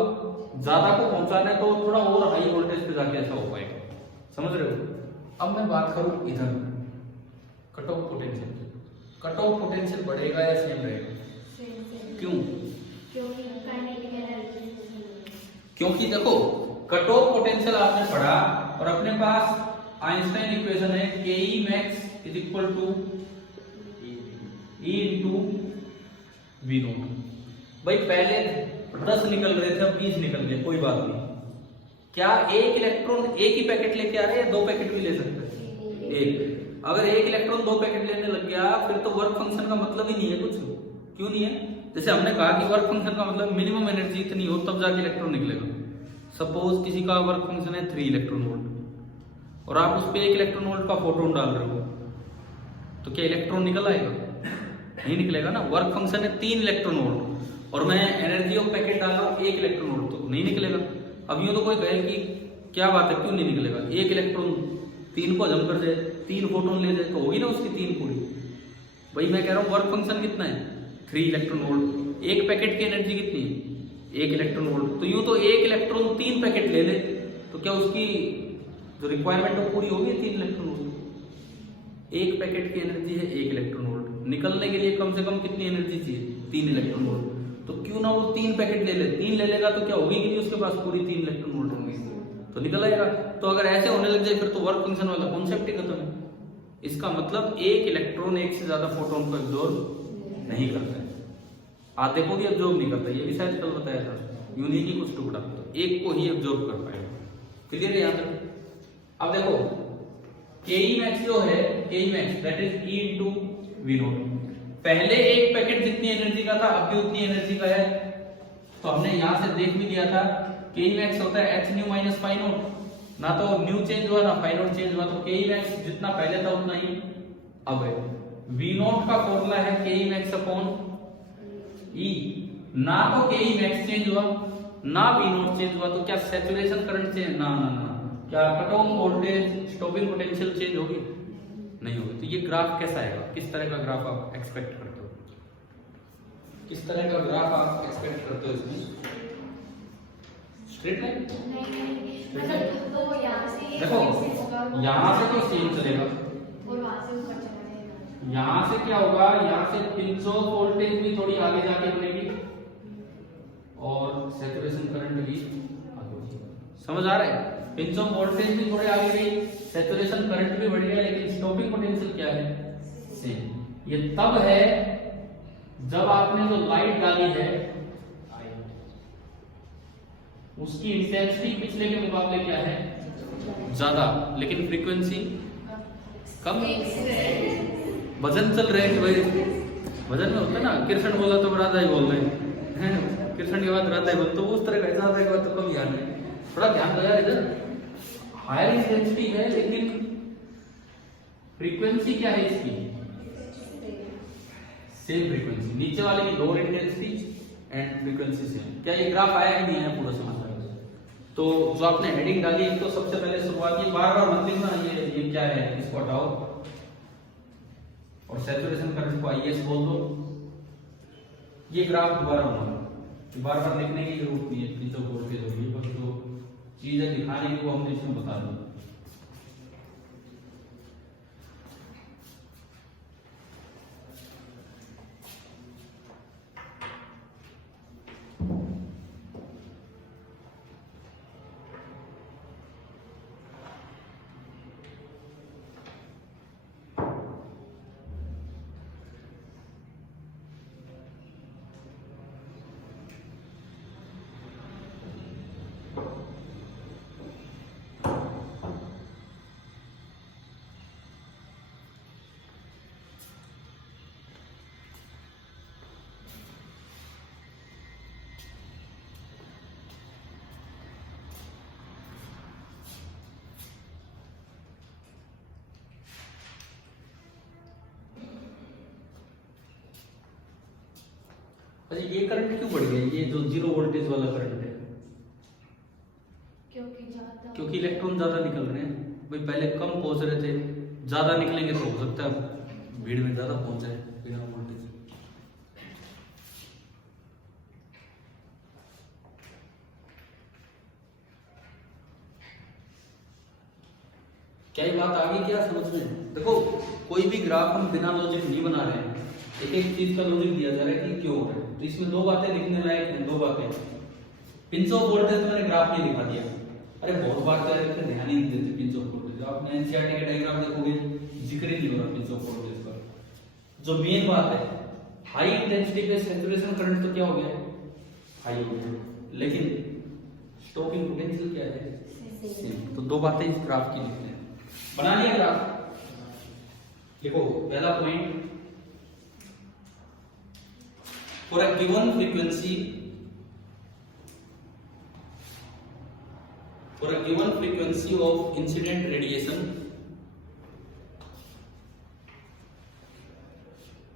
ज्यादा को पहुंचाना है, तो थोड़ा और हाई वोल्टेज पे जाके ऐसा हो पाएगा। समझ रहे हो? अब मैं बात करूं इधर cut off potential. Cut off potential बढ़ेगा या सेम रहेगा? क्यों? क्योंकि देखो कट ऑफ पोटेंशियल आपने पढ़ा और अपने पास आइंस्टाइन इक्वेशन है Ke max is equal to E into V naught. भाई पहले 10 निकल रहे थे, अब 20 निकल गए, कोई बात नहीं। क्या एक इलेक्ट्रॉन एक ही पैकेट लेके आ रहे हैं, 2 पैकेट भी ले सकते हैं? एक। अगर एक इलेक्ट्रॉन 2 पैकेट लेने लग गया फिर तो वर्क फंक्शन का मतलब ही नहीं है कुछ। क्यों नहीं है? जैसे हमने कहा कि वर्क फंक्शन का मतलब मिनिमम एनर्जी इतनी हो तब जाके इलेक्ट्रॉन निकलेगा। सपोज किसी का वर्क फंक्शन है 3 इलेक्ट्रॉन वोल्ट और आप उस पर 1 इलेक्ट्रॉन वोल्ट का फोटोन डाल रहे हो, तो क्या इलेक्ट्रॉन निकल आएगा? नहीं निकलेगा ना। वर्क फंक्शन है 3 इलेक्ट्रॉन वोल्ट और मैं एनर्जी ऑफ पैकेट डाल रहा हूँ 1 इलेक्ट्रॉन वोल्ट, तो नहीं निकलेगा। अब यूं तो कोई कहे कि क्या बात है क्यों नहीं निकलेगा, 1 इलेक्ट्रॉन 3 को जम कर दे, 3 फोटोन ले जाए तो होगी ना उसकी 3 पूरी। भाई मैं कह रहा हूँ वर्क फंक्शन कितना है 3 इलेक्ट्रॉन वोल्ट, एक पैकेट की एनर्जी कितनी है 1 इलेक्ट्रॉन वोल्ट। तो यूं तो 1 इलेक्ट्रॉन 3 पैकेट ले ले तो क्या उसकी जो रिक्वायरमेंट है पूरी होगी 3 इलेक्ट्रॉन वोल्ट। एक पैकेट की एनर्जी है 1 इलेक्ट्रॉन वोल्ट, निकलने के लिए कम से कम कितनी एनर्जी चाहिए 3 इलेक्ट्रॉन वोल्ट। तो क्यों ना वो 3 पैकेट ले ले, 3 ले लेगा तो क्या होगी कि उसके पास पूरी 3 इलेक्ट्रॉन वोल्ट होंगी तो निकल आएगा। तो अगर ऐसे होने लग जाए फिर तो वर्क फंक्शन वाला कॉन्सेप्ट ही खत्म है। इसका मतलब एक इलेक्ट्रॉन एक से ज्यादा फोटोन को एब्जॉर्ब नहीं करता है। आधे को भी एब्जॉर्ब नहीं करता, ये भी शायद कल बताया था। यूनियन ही कुछ टुकड़ा तो एक को ही एब्जॉर्ब कर पाएगा। क्लियर है यहाँ तक? अब देखो Ke max जो है Ke max that is E into V note. पहले एक पैकेट जितनी एनर्जी का था अब भी उतनी एनर्जी का है, तो हमने यहां से देख भी लिया था Ke max होता है h nu minus phi naught, ना तो न्यू चेंज हुआ ना फाई नोट चेंज हुआ, तो Ke max जितना पहले था उतना ही अब है। V नोट का फॉर्मूला है Ke max अपॉन E, ना तो Ke max चेंज हुआ ना V नोट चेंज हुआ, तो क्या सैचुरेशन करंट चेंज? ना ना ना। क्या cut off voltage stopping potential change होगी? नहीं होगी। तो ये ग्राफ कैसा आएगा? किस तरह का ग्राफ आप एक्सपेक्ट करते हो? किस तरह का ग्राफ आप एक्सपेक्ट करते हो इसमें? Straight line? मतलब तो यहाँ से देखो यहाँ से तो सेम चलेगा और वहाँ से ऊपर चला जाएगा। यहाँ से क्या होगा, यहाँ से पिंच ऑफ वोल्टेज भी थोड़ी आगे जाके बनेगी और सैचुरेशन करंट भी आगे बढ़ेगी। समझ आ रहा है? पिंच ऑफ वोल्टेज भी थोड़े आगे गई, सैचुरेशन करंट भी बढ़ गया, लेकिन स्टॉपिंग पोटेंशियल क्या है? सेम। ये तब है जब आपने जो लाइट डाली है उसकी इंटेंसिटी पिछले के मुकाबले क्या है? ज्यादा, लेकिन फ्रीक्वेंसी कम। वजन चल रहे हैं भाई, वजन में होता है ना, कृष्ण बोला तो राधा ही बोल रहे हैं, कृष्ण के बाद राधा ही बोल, तो उस तरह का हिसाब है तो कम ध्यान है, थोड़ा ध्यान दो यार। इधर हायर इंटेंसिटी है लेकिन फ्रीक्वेंसी क्या है इसकी? Same frequency. नीचे वाले की lower intensity and frequency same. क्या ये ग्राफ आया कि नहीं आया पूरा समझ? तो जो आपने हेडिंग डाली है तो सबसे पहले शुरुआत ये बार बार मत लिखना ये क्या है, इसको हटाओ और सैचुरेशन करंट को IS बोल दो। ये ग्राफ दोबारा बनाओ, बार बार लिखने की जरूरत नहीं है। पिंच ऑफ वोल्टेज होगी, बस जो चीज है दिखाने की वो हमने इसमें बता दी। अच्छा ये करंट क्यों बढ़ गया? ये जो 0 वोल्टेज वाला करंट है, क्योंकि इलेक्ट्रॉन ज्यादा निकल रहे हैं। भाई पहले कम पहुंच रहे थे, ज्यादा निकलेंगे तो हो सकता है भीड़ में ज्यादा पहुंच जाए बिना वोल्टेज। क्या ये बात आ गई क्या समझ में? देखो कोई भी ग्राफ हम बिना लॉजिक नहीं बना रहे हैं, एक एक चीज का लॉजिक दिया जा रहा है कि क्यों है। तो इसमें 2 बातें लिखने लायक हैं, 2 बातें। पिंच ऑफ वोल्टेज तो मैंने ग्राफ में दिखा दिया। अरे बहुत बार क्या है, ध्यान ही नहीं देते पिंच ऑफ वोल्टेज। आप एनसीईआरटी के डायग्राम देखोगे जिक्र ही नहीं हो रहा पिंच ऑफ वोल्टेज का। जो मेन बात है हाई इंटेंसिटी पे सैचुरेशन करंट तो क्या हो गया, हाई हो गया, लेकिन स्टॉपिंग पोटेंशियल क्या है, सेम। तो दो बातें इस ग्राफ की लिखते हैं। बना लिया ग्राफ, देखो पहला point, for a given frequency, for a given frequency of incident radiation,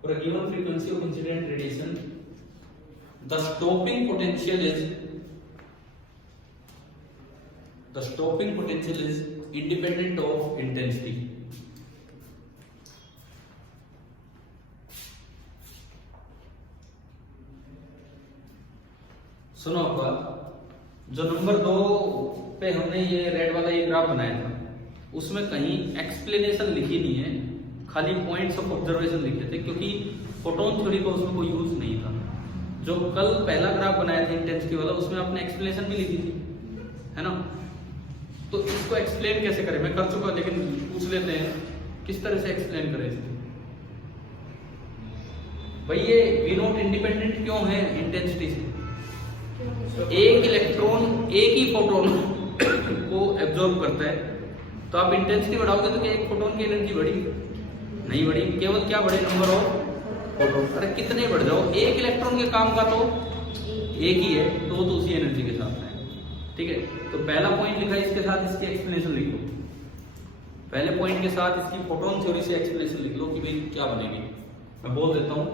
for a given frequency of incident radiation, the stopping potential is independent of intensity. सुनो आपका, जो नंबर 2 पे हमने ये रेड वाला ये ग्राफ बनाया था, उसमें कहीं एक्सप्लेनेशन लिखी नहीं है, खाली पॉइंट्स ऑफ ऑब्जर्वेशन लिखे थे, क्योंकि फोटोन थ्योरी का उसमें कोई यूज नहीं था। जो कल पहला ग्राफ बनाया था इंटेंसिटी वाला, उसमें आपने एक्सप्लेनेशन भी लिखी थी, है ना। तो इसको एक्सप्लेन कैसे करें, मैं कर चुका, लेकिन पूछ लेते हैं किस तरह से एक्सप्लेन करें इसको। भाई ये वी नॉट इंडिपेंडेंट क्यों है इंटेंसिटी से? एक इलेक्ट्रॉन एक ही फोटोन को एब्जॉर्ब करता है, तो आप इंटेंसिटी बढ़ाओगे तो क्या एक फोटोन की एनर्जी बढ़ी? नहीं बढ़ी, केवल क्या बढ़े, नंबर ऑफ फोटोन। अरे कितने बढ़ जाओ, एक इलेक्ट्रॉन के काम का तो एक ही है, तो वो तो उसी एनर्जी के साथ है, ठीक है। तो पहला पॉइंट लिखा, इसके साथ इसकी एक्सप्लेनेशन लिख लो, पहले पॉइंट के साथ इसकी फोटोन थ्योरी से एक्सप्लेनेशन लिख लो कि भाई क्या बनेगी। मैं बोल देता हूं,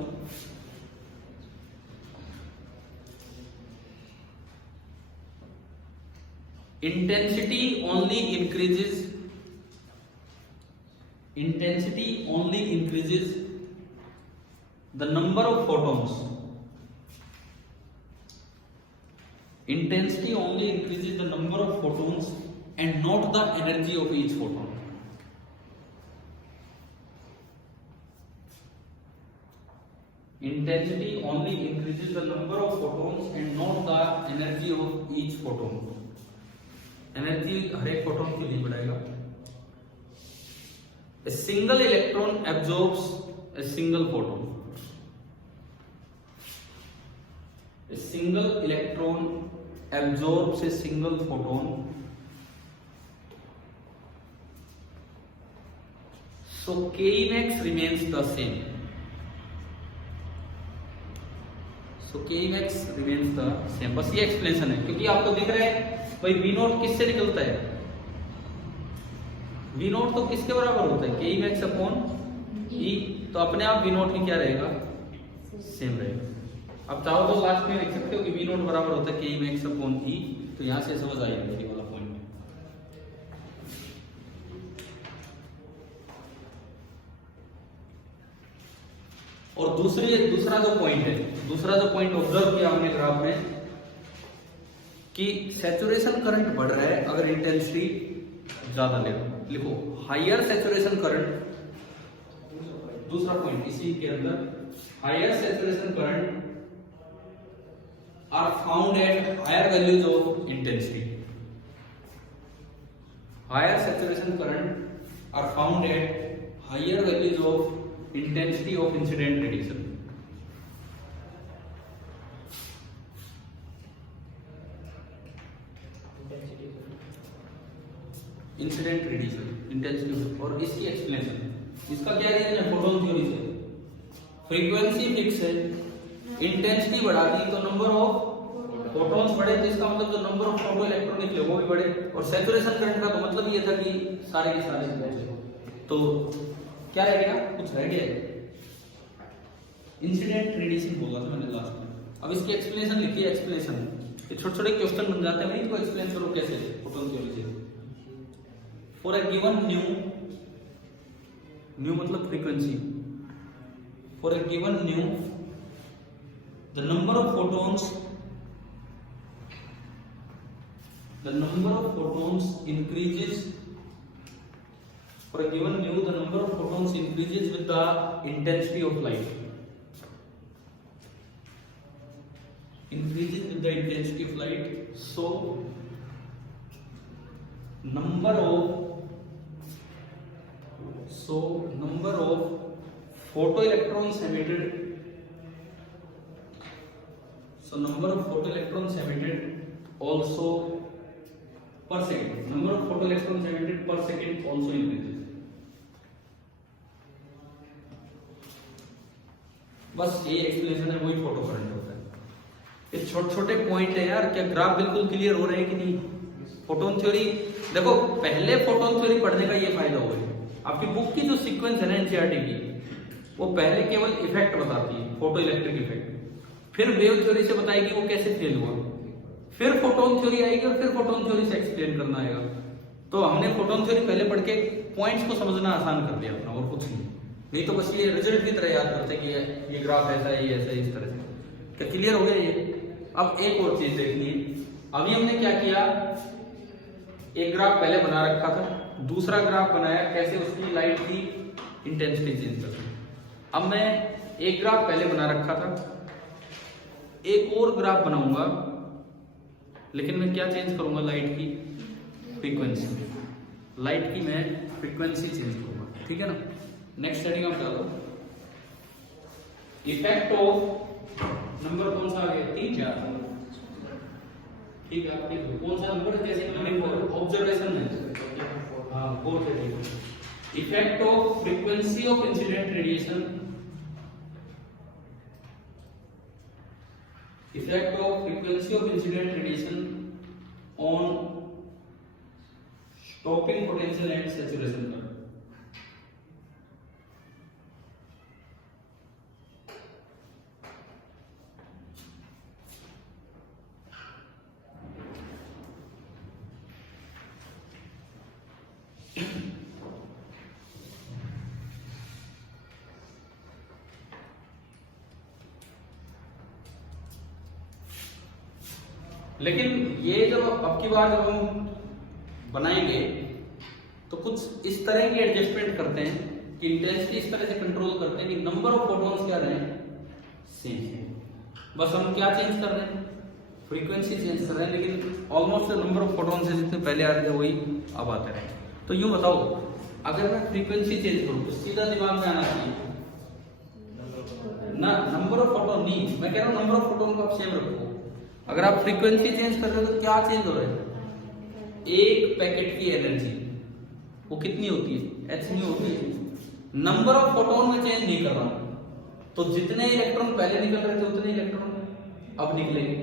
intensity only increases the number of photons. Intensity only increases the number of photons and not the energy of each photon. Intensity only increases the number of photons and not the energy of each photon. Energy हर एक photon के लिए बढ़ाएगा। A single electron absorbs a single photon. A single electron absorbs a single photon. So Kemax remains the same. Kemax remains the same. बस ये explanation है, क्योंकि आपको दिख रहा है भाई वी नोट किससे निकलता है, वी नोट तो किसके बराबर होता है, Kemax अपॉन ई, तो अपने आप वी नोट की क्या रहेगा, सेम रहेगा। अब चाहो तो लास्ट में लिख सकते हो कि वी नोट बराबर होता है Kemax अपॉन ई, तो यहां से समझ आ जाएगा ये वाला पॉइंट। और दूसरा जो पॉइंट ऑब्जर्व किया हमने ग्राफ में कि सैचुरेशन करंट बढ़ रहा है अगर इंटेंसिटी ज्यादा ले, लिखो हायर सैचुरेशन करंट, दूसरा पॉइंट इसी के अंदर, higher saturation current are found at higher values of intensity. Higher saturation current are found at higher values of intensity of incident radiation. Incident radiation intensity, और इसकी एक्सप्लेनेशन, इसका क्या रीजन है, फोटोन थ्योरी से फ्रीक्वेंसी फिक्स है, intensity बढ़ा दी तो नंबर ऑफ फोटॉन्स बढ़े, तो इसका मतलब जो नंबर ऑफ फोटो इलेक्ट्रॉन निकले वो भी बढ़े, और सैचुरेशन करंट का तो मतलब ये था कि सारे के सारे बढ़े। तो क्या रह गया, कुछ रह गया, इंसिडेंट रेडिएशन बोला था मैंने लास्ट में। अब इसकी एक्सप्लेनेशन लिखी है, एक्सप्लेनेशन ये छोटे छोटे क्वेश्चन बन जाते हैं, इनको एक्सप्लेन करो कैसे फोटोन थ्योरी से। फॉर अ गिवन न्यू मतलब frequency, for a given new the number of photons increases, for a given nu the number of photons increases with the intensity of light, increases with the intensity of light, so number of photoelectrons emitted So number of photoelectrons emitted also per second. Number of photoelectrons emitted per second also increases. बस ये explanation है, वही photo current होता है। ये छोटे छोटे point है यार। क्या ग्राफ बिल्कुल क्लियर हो रहे हैं कि नहीं? फोटोन थ्योरी देखो, पहले फोटोन थ्योरी पढ़ने का ये फायदा हुआ है, आपकी बुक की जो सीक्वेंस है ना एनसीईआरटी की, वो पहले केवल इफेक्ट बताती है, फोटो इलेक्ट्रिक इफेक्ट, फिर वेव थ्योरी से बताएगी वो कैसे फेल हुआ, फिर फोटोन थ्योरी आएगी और फिर फोटोन थ्योरी से एक्सप्लेन करना आएगा। तो हमने फोटोन थ्योरी पहले पढ़ के पॉइंट्स को समझना आसान कर दिया अपना, और कुछ नहीं तो बस ये रिजल्ट की तरह याद करते कि ये ग्राफ ऐसा है, ये ऐसा है, इस तरह से। क्या क्लियर हो गया ये? अब एक और चीज देखनी है। अभी हमने क्या किया, एक ग्राफ पहले बना रखा था, दूसरा ग्राफ बनाया कैसे उसकी लाइट की इंटेंसिटी चेंज करनी। अब मैं एक ग्राफ पहले बना रखा था, एक और ग्राफ बनाऊंगा, लेकिन मैं क्या चेंज करूंगा, लाइट की फ्रीक्वेंसी। लाइट की मैं फ्रीक्वेंसी चेंज करूंगा, ठीक है ना। नेक्स्ट हेडिंग आप डालो, इफेक्ट ऑफ, नंबर कौन सा आ गया, 3 4, ठीक है। आप देखो कौन सा नंबर है, जैसे ऑब्जर्वेशन है, हाँ 4 है। Effect of frequency of incident radiation, effect of frequency of incident radiation on stopping potential and saturation current. लेकिन ये जब अब की बार जब हम बनाएंगे तो कुछ इस तरह की एडजस्टमेंट करते हैं कि इंटेंसिटी इस तरह से कंट्रोल करते हैं कि नंबर ऑफ फोटॉन्स क्या रहे सेम। बस हम क्या चेंज कर रहे हैं, फ्रीक्वेंसी चेंज कर रहे हैं, लेकिन ऑलमोस्ट नंबर ऑफ फोटॉन्स जितने पहले आ रहे थे वही अब आते रहे। तो यूं बताओ, अगर मैं फ्रीक्वेंसी चेंज करूं तो सीधा दिमाग में आना चाहिए ना, नंबर ऑफ फोटॉन नहीं, मैं कह रहा हूं नंबर ऑफ फोटॉन को आप सेम रखो। अगर आप फ्रीक्वेंसी चेंज कर रहे हो तो क्या चेंज हो रहा है, एक पैकेट की एनर्जी वो कितनी होती है, h में होती है। नंबर ऑफ फोटॉन में चेंज नहीं कर रहा हूं, तो जितने इलेक्ट्रॉन पहले निकल रहे थे उतने इलेक्ट्रॉन अब निकलेंगे,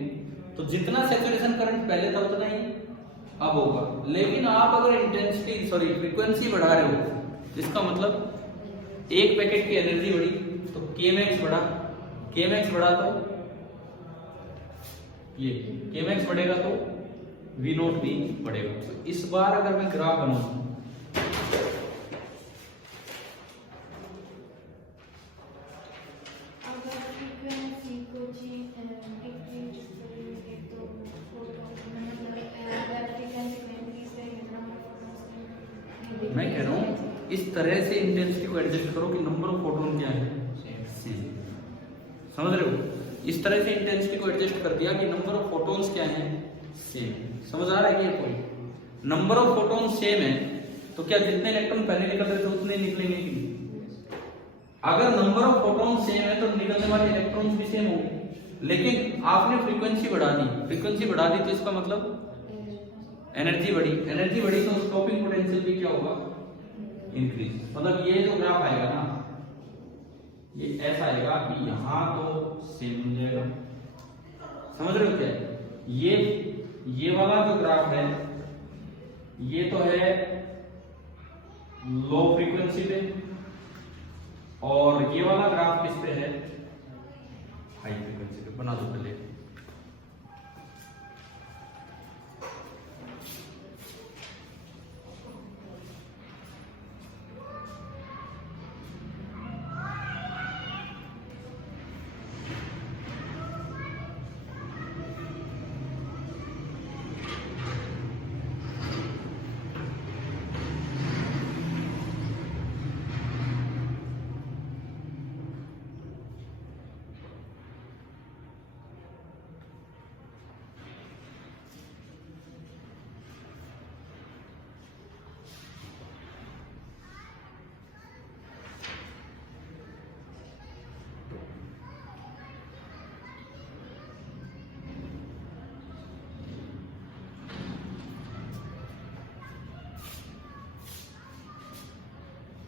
तो जितना सैचुरेशन करंट पहले था उतना ही अब होगा। लेकिन आप अगर इंटेंसिटी सॉरी फ्रीक्वेंसी बढ़ा रहे हो, इसका मतलब एक पैकेट की एनर्जी बढ़ी तो kmax बढ़ा, kmax बढ़ा तो ये kmax बढ़ेगा तो v0 भी बढ़ेगा। तो इस बार अगर मैं ग्राफ बनाऊं, अगर फ्रीक्वेंसी को डिक्रीज करेंगे तो मैं कह रहा हूं इस तरह से इंटेंसिटी को एडजस्ट करो कि नंबर ऑफ फोटोन क्या है सेम, समझ रहे हो। इस तरह से इंटेंसिटी को एडजस्ट कर दिया कि नंबर ऑफ फोटॉन्स क्या हैं सेम। समझ आ रहा है कि कोई नंबर ऑफ फोटॉन्स सेम है तो क्या जितने इलेक्ट्रॉन पहले निकल रहे थे उतने निकलेंगे कि नहीं। अगर नंबर ऑफ फोटॉन्स सेम है तो निकलने वाले इलेक्ट्रॉन्स भी सेम होंगे, लेकिन आपने फ्रीक्वेंसी बढ़ा दी, फ्रीक्वेंसी बढ़ा दी तो इसका मतलब एनर्जी बढ़ी, एनर्जी बढ़ी तो स्टॉपिंग पोटेंशियल भी क्या होगा, इंक्रीज। मतलब ये जो ग्राफ आएगा ना, ये ऐसा आएगा कि यहां तो सेम हो जाएगा, समझ रहे हो क्या। ये वाला जो ग्राफ है ये तो है लो फ्रीक्वेंसी पे, और ये वाला ग्राफ किस पे है, हाई फ्रीक्वेंसी पे। बना दो पहले,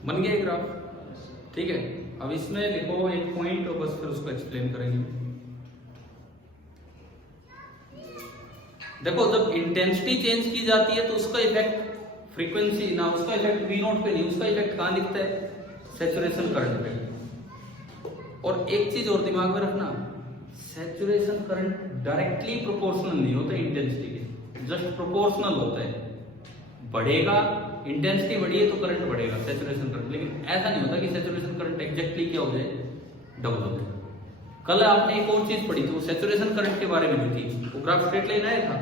बन गया ग्राफ, ठीक है। अब इसमें लिखो एक पॉइंट और बस फिर उसको एक्सप्लेन करेंगे। देखो जब इंटेंसिटी चेंज की जाती है तो उसका इफेक्ट फ्रीक्वेंसी ना, उसका इफेक्ट वी नॉट पे नहीं, उसका इफेक्ट कहां दिखता है, सैचुरेशन करंट पे। और एक चीज और दिमाग में रखना, सैचुरेशन करंट डायरेक्टली प्रोपोर्शनल नहीं होता इंटेंसिटी के, जस्ट प्रोपोर्शनल होता है। बढ़ेगा, इंटेंसिटी बढ़ी है तो करंट बढ़ेगा, सैचुरेशन करंट। लेकिन ऐसा नहीं होता कि सैचुरेशन करंट एग्जैक्टली क्या हो जाए, डबल हो जाए। कल आपने एक और चीज पढ़ी थी, वो सैचुरेशन करंट के बारे में थी, वो ग्राफ स्ट्रेट लाइन आया था,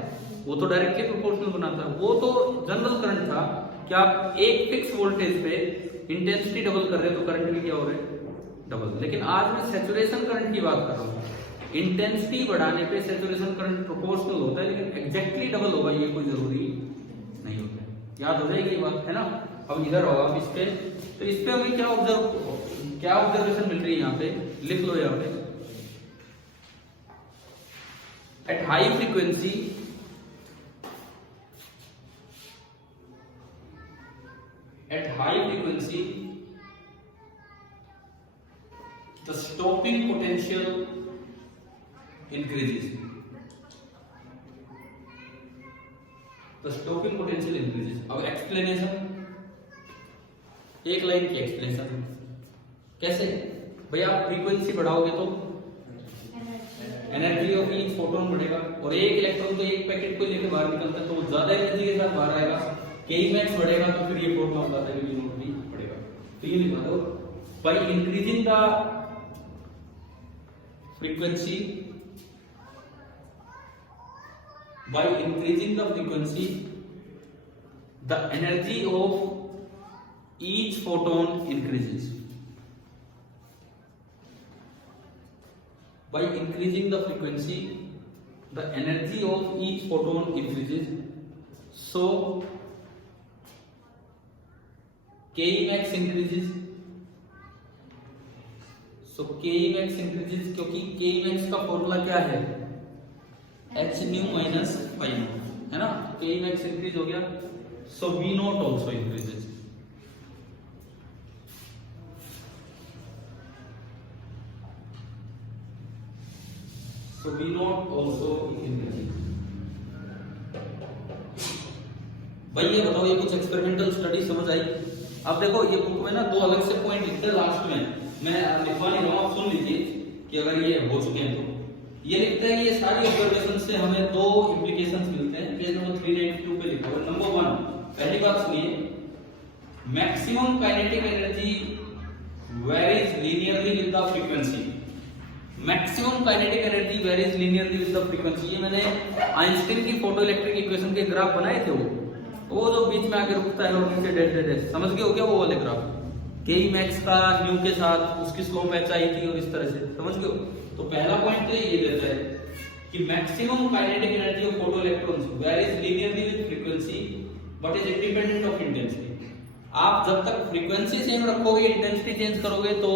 वो तो डायरेक्टली प्रोपोर्शनल बनाता है। वो तो जनरल करंट था कि आप एक फिक्स वोल्टेज पे इंटेंसिटी डबल कर रहे हो तो करंट भी क्या हो रहा है, डबल। लेकिन आज मैं सैचुरेशन करंट की बात कर रहा हूँ। इंटेंसिटी बढ़ाने पे सैचुरेशन करंट प्रोपोर्शनल होता है, लेकिन एग्जैक्टली डबल होगा ये कोई जरूरी नहीं होता है। याद हो जाएगी ये बात, है ना। अब इधर होगा इस पे, तो इस पे हमें क्या ऑब्जर्वेशन मिल रही है, यहाँ पे लिख लो। यहाँ पे at high frequency the stopping potential increases. अब एक्सप्लेनेशन, एक लाइन की एक्सप्लेनेशन कैसे भाई, आप फ्रीक्वेंसी बढ़ाओगे तो एनर्जी ऑफ ईच फोटोन बढ़ेगा, और एक इलेक्ट्रॉन तो एक पैकेट को लेकर बाहर निकलता है तो वो ज्यादा एनर्जी के साथ बाहर आएगा। Kmax बढ़ेगा तो फिर ये फॉर्मूला बताता है कि V0 भी बढ़ेगा। तो ये लिखा दो, by increasing the frequency, the energy of each photon increases. By increasing the frequency, the energy of each photon increases. So Kemax increases. Kemax increases क्योंकि Kemax का फॉर्मूला क्या है, h nu minus phi nu, है ना। Kemax increase हो गया, so V naught also increases. So V naught also increases. भाई ये बताओ, ये कुछ एक्सपेरिमेंटल स्टडी समझ आई। अब देखो ये बुक में ना दो अलग से पॉइंट लिखते हैं लास्ट में, मैं लिखवा नहीं रहा हूं, आप सुन लीजिए कि अगर ये हो चुके हैं तो। ये लिखता है कि ये सारी ऑब्जर्वेशन से हमें दो इंप्लीकेशंस मिलते हैं। पेज नंबर 392 पे लिखा हुआ है। नंबर 1, पहली बात सुनिए, maximum kinetic energy varies linearly with the frequency. Maximum kinetic energy varies linearly with the frequency. ये मैंने आइंस्टीन की फोटो इलेक्ट्रिक इक्वेशन के ग्राफ बनाए थे, वो जो बीच में आके रुकता है और नीचे डेड डेड है, समझ गए हो क्या वो वाले ग्राफ। Kemax का न्यू के साथ उसकी स्लोप h आई थी और इस तरह से, समझ गए हो। तो पहला पॉइंट तो ये देता है कि maximum kinetic energy of photo electrons varies linearly with frequency but is independent of intensity. आप जब तक फ्रीक्वेंसी सेम रखोगे, इंटेंसिटी चेंज करोगे तो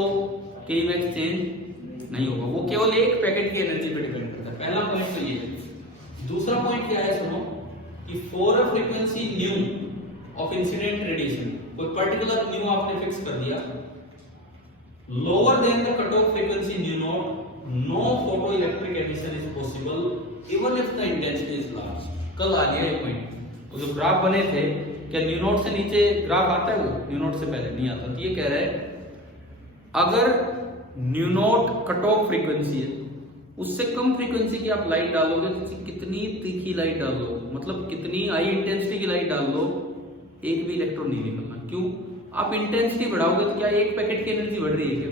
Kemax चेंज नहीं होगा, वो केवल एक पैकेट की एनर्जी पे डिपेंड करता है। पहला पॉइंट तो ये है। दूसरा पॉइंट क्या है, सुनो कि for a frequency nu of incident radiation, कोई पर्टिकुलर न्यू आपने फिक्स कर दिया, lower than the cut off frequency nu naught, no photoelectric emission is possible even if the intensity is large. कल आ गया ये पॉइंट, वो जो ग्राफ बने थे, क्या न्यू नॉट से नीचे ग्राफ आता है, वो न्यू नॉट से पहले नहीं आता। तो ये कह रहा है अगर new not cut off frequency है, उससे कम फ्रीक्वेंसी की आप लाइट डालोगे, कितनी तीखी लाइट डाल लो, मतलब कितनी हाई इंटेंसिटी की लाइट डाल लो, एक भी इलेक्ट्रॉन नहीं निकलना। क्यों? आप इंटेंसिटी बढ़ाओगे तो क्या एक पैकेट की एनर्जी बढ़ रही है क्या?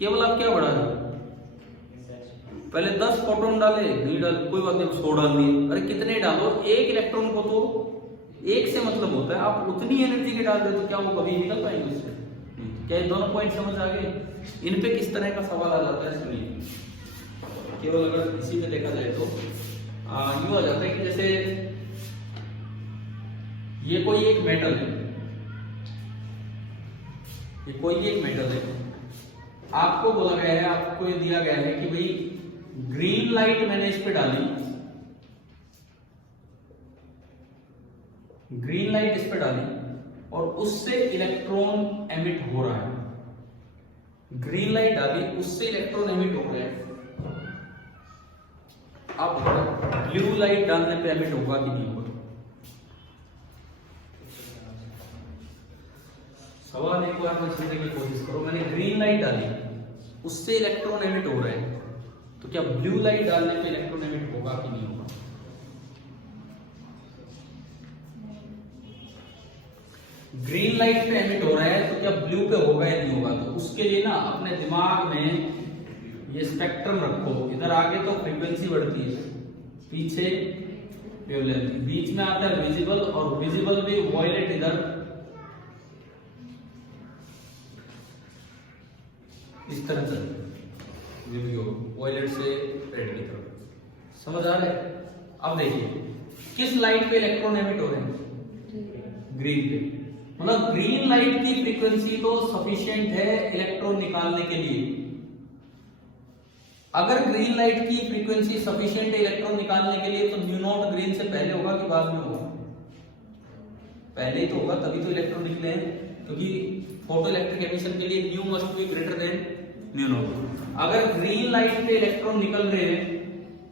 केवल आप क्या बढ़ा रहे हो, पहले 10 फोटोन डाले, नहीं डाले कोई बात नहीं, 100 डाल दिए, अरे कितने डालो, एक इलेक्ट्रॉन को तो एक से मतलब होता है, आप उतनी एनर्जी के डाल रहे हो तो क्या वो कभी निकल पाएंगे उससे? क्या ये दोनों पॉइंट समझ आ गए? इन पे किस तरह का सवाल आ जाता है सुनिए। केवल अगर इसी में देखा जाए तो यूं आ जाता है कि जैसे ये कोई एक मेटल है, ये कोई एक मेटल है, आपको बोला गया है, आपको ये दिया गया है कि भाई ग्रीन लाइट मैंने इस पे डाली, ग्रीन लाइट इस पे डाली और उससे इलेक्ट्रॉन एमिट हो रहा है। ग्रीन लाइट डाली, उससे इलेक्ट्रॉन एमिट हो रहे हैं। अब ब्लू लाइट डालने पे एमिट होगा कि नहीं होगा? सवाल एक बार में समझने की कोशिश करो। मैंने ग्रीन लाइट डाली, उससे इलेक्ट्रॉन एमिट हो रहे हैं, तो क्या ब्लू लाइट डालने पे इलेक्ट्रॉन एमिट होगा कि नहीं होगा? ग्रीन लाइट पे एमिट हो रहा है, तो क्या ब्लू पे होगा या नहीं होगा? तो उसके लिए ना अपने दिमाग में ये स्पेक्ट्रम रखो। इधर आगे तो फ्रीक्वेंसी बढ़ती है, पीछे वेवलेंथ, बीच में आता है विजिबल, और विजिबल भी वॉयलेट इधर इस तरह चलता है, वॉयलेट से रेड की तरफ। समझ आ रहा है? अब देखिए किस लाइट पे इलेक्ट्रॉन एमिट हो रहे हैं? ग्रीन पे। मतलब ग्रीन लाइट की फ्रीक्वेंसी तो सफिशिएंट है इलेक्ट्रॉन निकालने के लिए। अगर ग्रीन लाइट की फ्रीक्वेंसी सफिशिएंट है इलेक्ट्रॉन निकालने के लिए, तो न्यू नॉट ग्रीन से पहले होगा कि बाद में होगा? पहले ही तो होगा, तभी तो इलेक्ट्रॉन निकले हैं, क्योंकि फोटो इलेक्ट्रिक एमिशन के लिए new must be greater than new not. अगर ग्रीन लाइट पे इलेक्ट्रॉन निकल रहे हैं,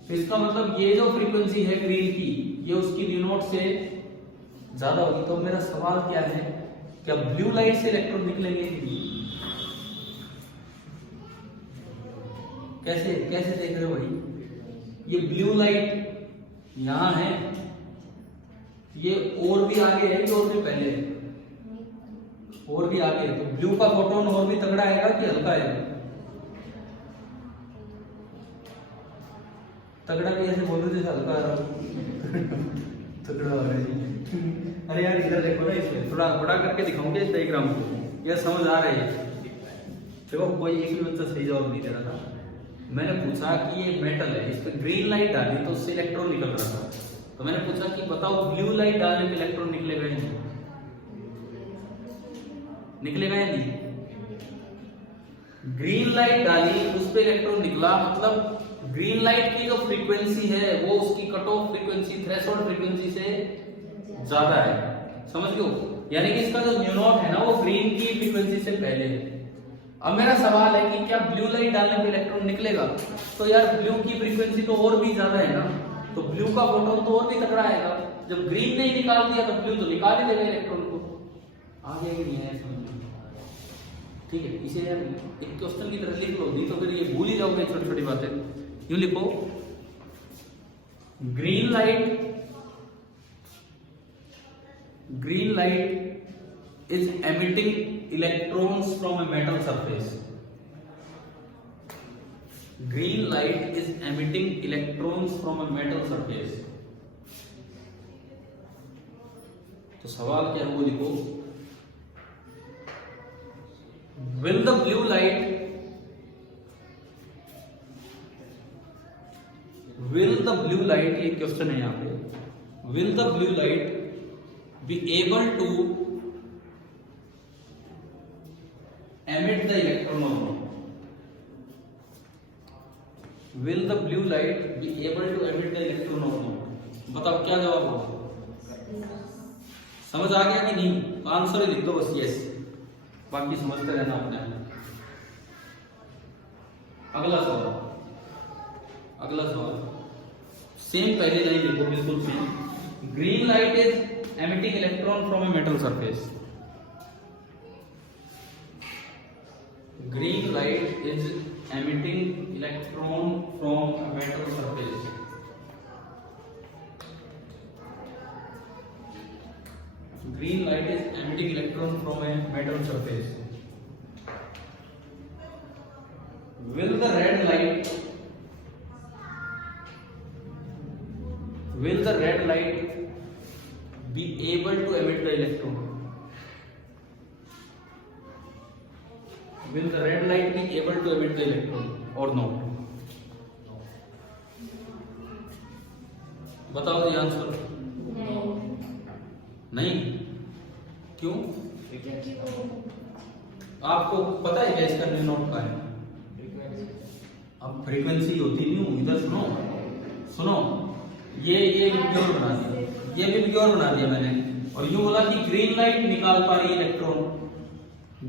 तो इसका मतलब ये जो फ्रीक्वेंसी है ग्रीन की, ये उसकी न्यू नॉट से ज्यादा होगी। तो मेरा सवाल क्या है, क्या ब्लू लाइट से इलेक्ट्रॉन निकलेंगे? कैसे कैसे देख रहे हो भाई? ये ब्लू लाइट यहां है, ये और भी आगे है कि और भी पहले है? और भी आगे है। तो ब्लू का फोटोन और भी तगड़ा आएगा कि हल्का आएगा? तगड़ा भी ऐसे बोल रहे थे, हल्का आ रहा तगड़ा आ रहा है। अरे यार इधर देखो ना, इसमें थोड़ा बड़ा करके दिखाऊंगे इस डायग्राम को, ये समझ आ रही है? देखो कोई एक भी बच्चा सही जवाब नहीं दे रहा था। मैंने पूछा कि ये मेटल है, इस पे ग्रीन लाइट डाली तो उससे इलेक्ट्रॉन निकल रहा था, तो मैंने पूछा कि बताओ ब्लू लाइट डालने पे इलेक्ट्रॉन निकलेगा या नहीं? निकलेगा या नहीं? ग्रीन लाइट डाली, उस पे इलेक्ट्रॉन निकला, मतलब ग्रीन लाइट की जो फ्रीक्वेंसी है वो उसकी cut off frequency, threshold frequency से ज्यादा है। समझ लो, यानी कि इसका जो न्यू नॉट है ना, वो ग्रीन की फ्रीक्वेंसी से पहले है। अब मेरा सवाल है कि क्या ब्लू लाइट डालने पे इलेक्ट्रॉन निकलेगा? तो यार ब्लू की फ्रीक्वेंसी तो और भी ज्यादा है ना, तो ब्लू का फोटोन तो और भी तगड़ा आएगा। जब ग्रीन ने निकाल दिया तो ब्लू तो निकाल ही देगा इलेक्ट्रॉन को। आगे नहीं है, ठीक है? इसे यार एक क्वेश्चन की तरह लिख लो, नहीं तो फिर ये भूल ही जाओगे छोटी छोटी बातें। यूं लिखो, green light is emitting electrons from a metal surface. Green light is emitting electrons from a metal surface. तो सवाल क्या है वो लिखो, will the blue light ये क्वेश्चन है यहाँ पे, will the blue light be able to emit the electron or not? Will the blue light be able to emit the electron or not? बताओ क्या जवाब होगा? समझ आ गया कि नहीं? आंसर ही लिख दो बस, यस, बाकी समझते रहना अपने। अगला सवाल सेम पहले लाइन लिखो, बिल्कुल same. Green light is emitting electron from a metal surface. Green light is emitting electron from a metal surface. Green light is emitting electron from a metal surface. Will the red light be able to emit the electron? Will the red light be able to emit the electron or not? बताओ जी answer. नहीं, क्यों? आपको पता है क्या इसका new not का है? अब फ्रीक्वेंसी होती नहीं, इधर सुनो, ये भी प्योर बना दिया, मैंने। और यूं बोला कि ग्रीन लाइट निकाल पा रही है इलेक्ट्रॉन,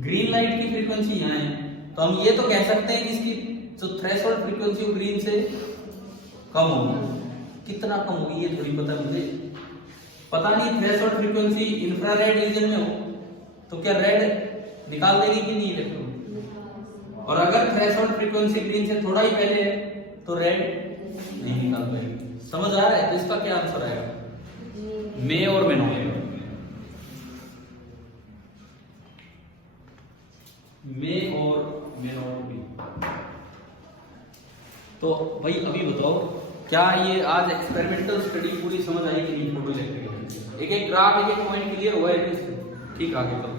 ग्रीन लाइट की फ्रीक्वेंसी यहाँ है, तो हम ये तो कह सकते हैं कि इसकी जो थ्रेशोल्ड फ्रीक्वेंसी ग्रीन से कम होगी। कितना कम होगी ये थोड़ी पता मुझे, पता नहीं। थ्रेशोल्ड फ्रीक्वेंसी इंफ्रारेड रीजन में हो तो क्या रेड निकाल देगी कि नहीं इलेक्ट्रॉन, और अगर थ्रेशोल्ड फ्रीक्वेंसी ग्रीन से थोड़ा ही पहले है तो रेड नहीं निकाल पाएगी। समझ आ रहा है? तो इसका क्या आंसर आएगा? मे और मे नॉट, मे और मे नॉट बी। तो भाई अभी बताओ, क्या ये आज एक्सपेरिमेंटल स्टडी पूरी समझ आई कि नहीं? फोटो इलेक्ट्रिक एक एक ग्राफ एक एक पॉइंट क्लियर हुआ है? ठीक, आगे बताओ।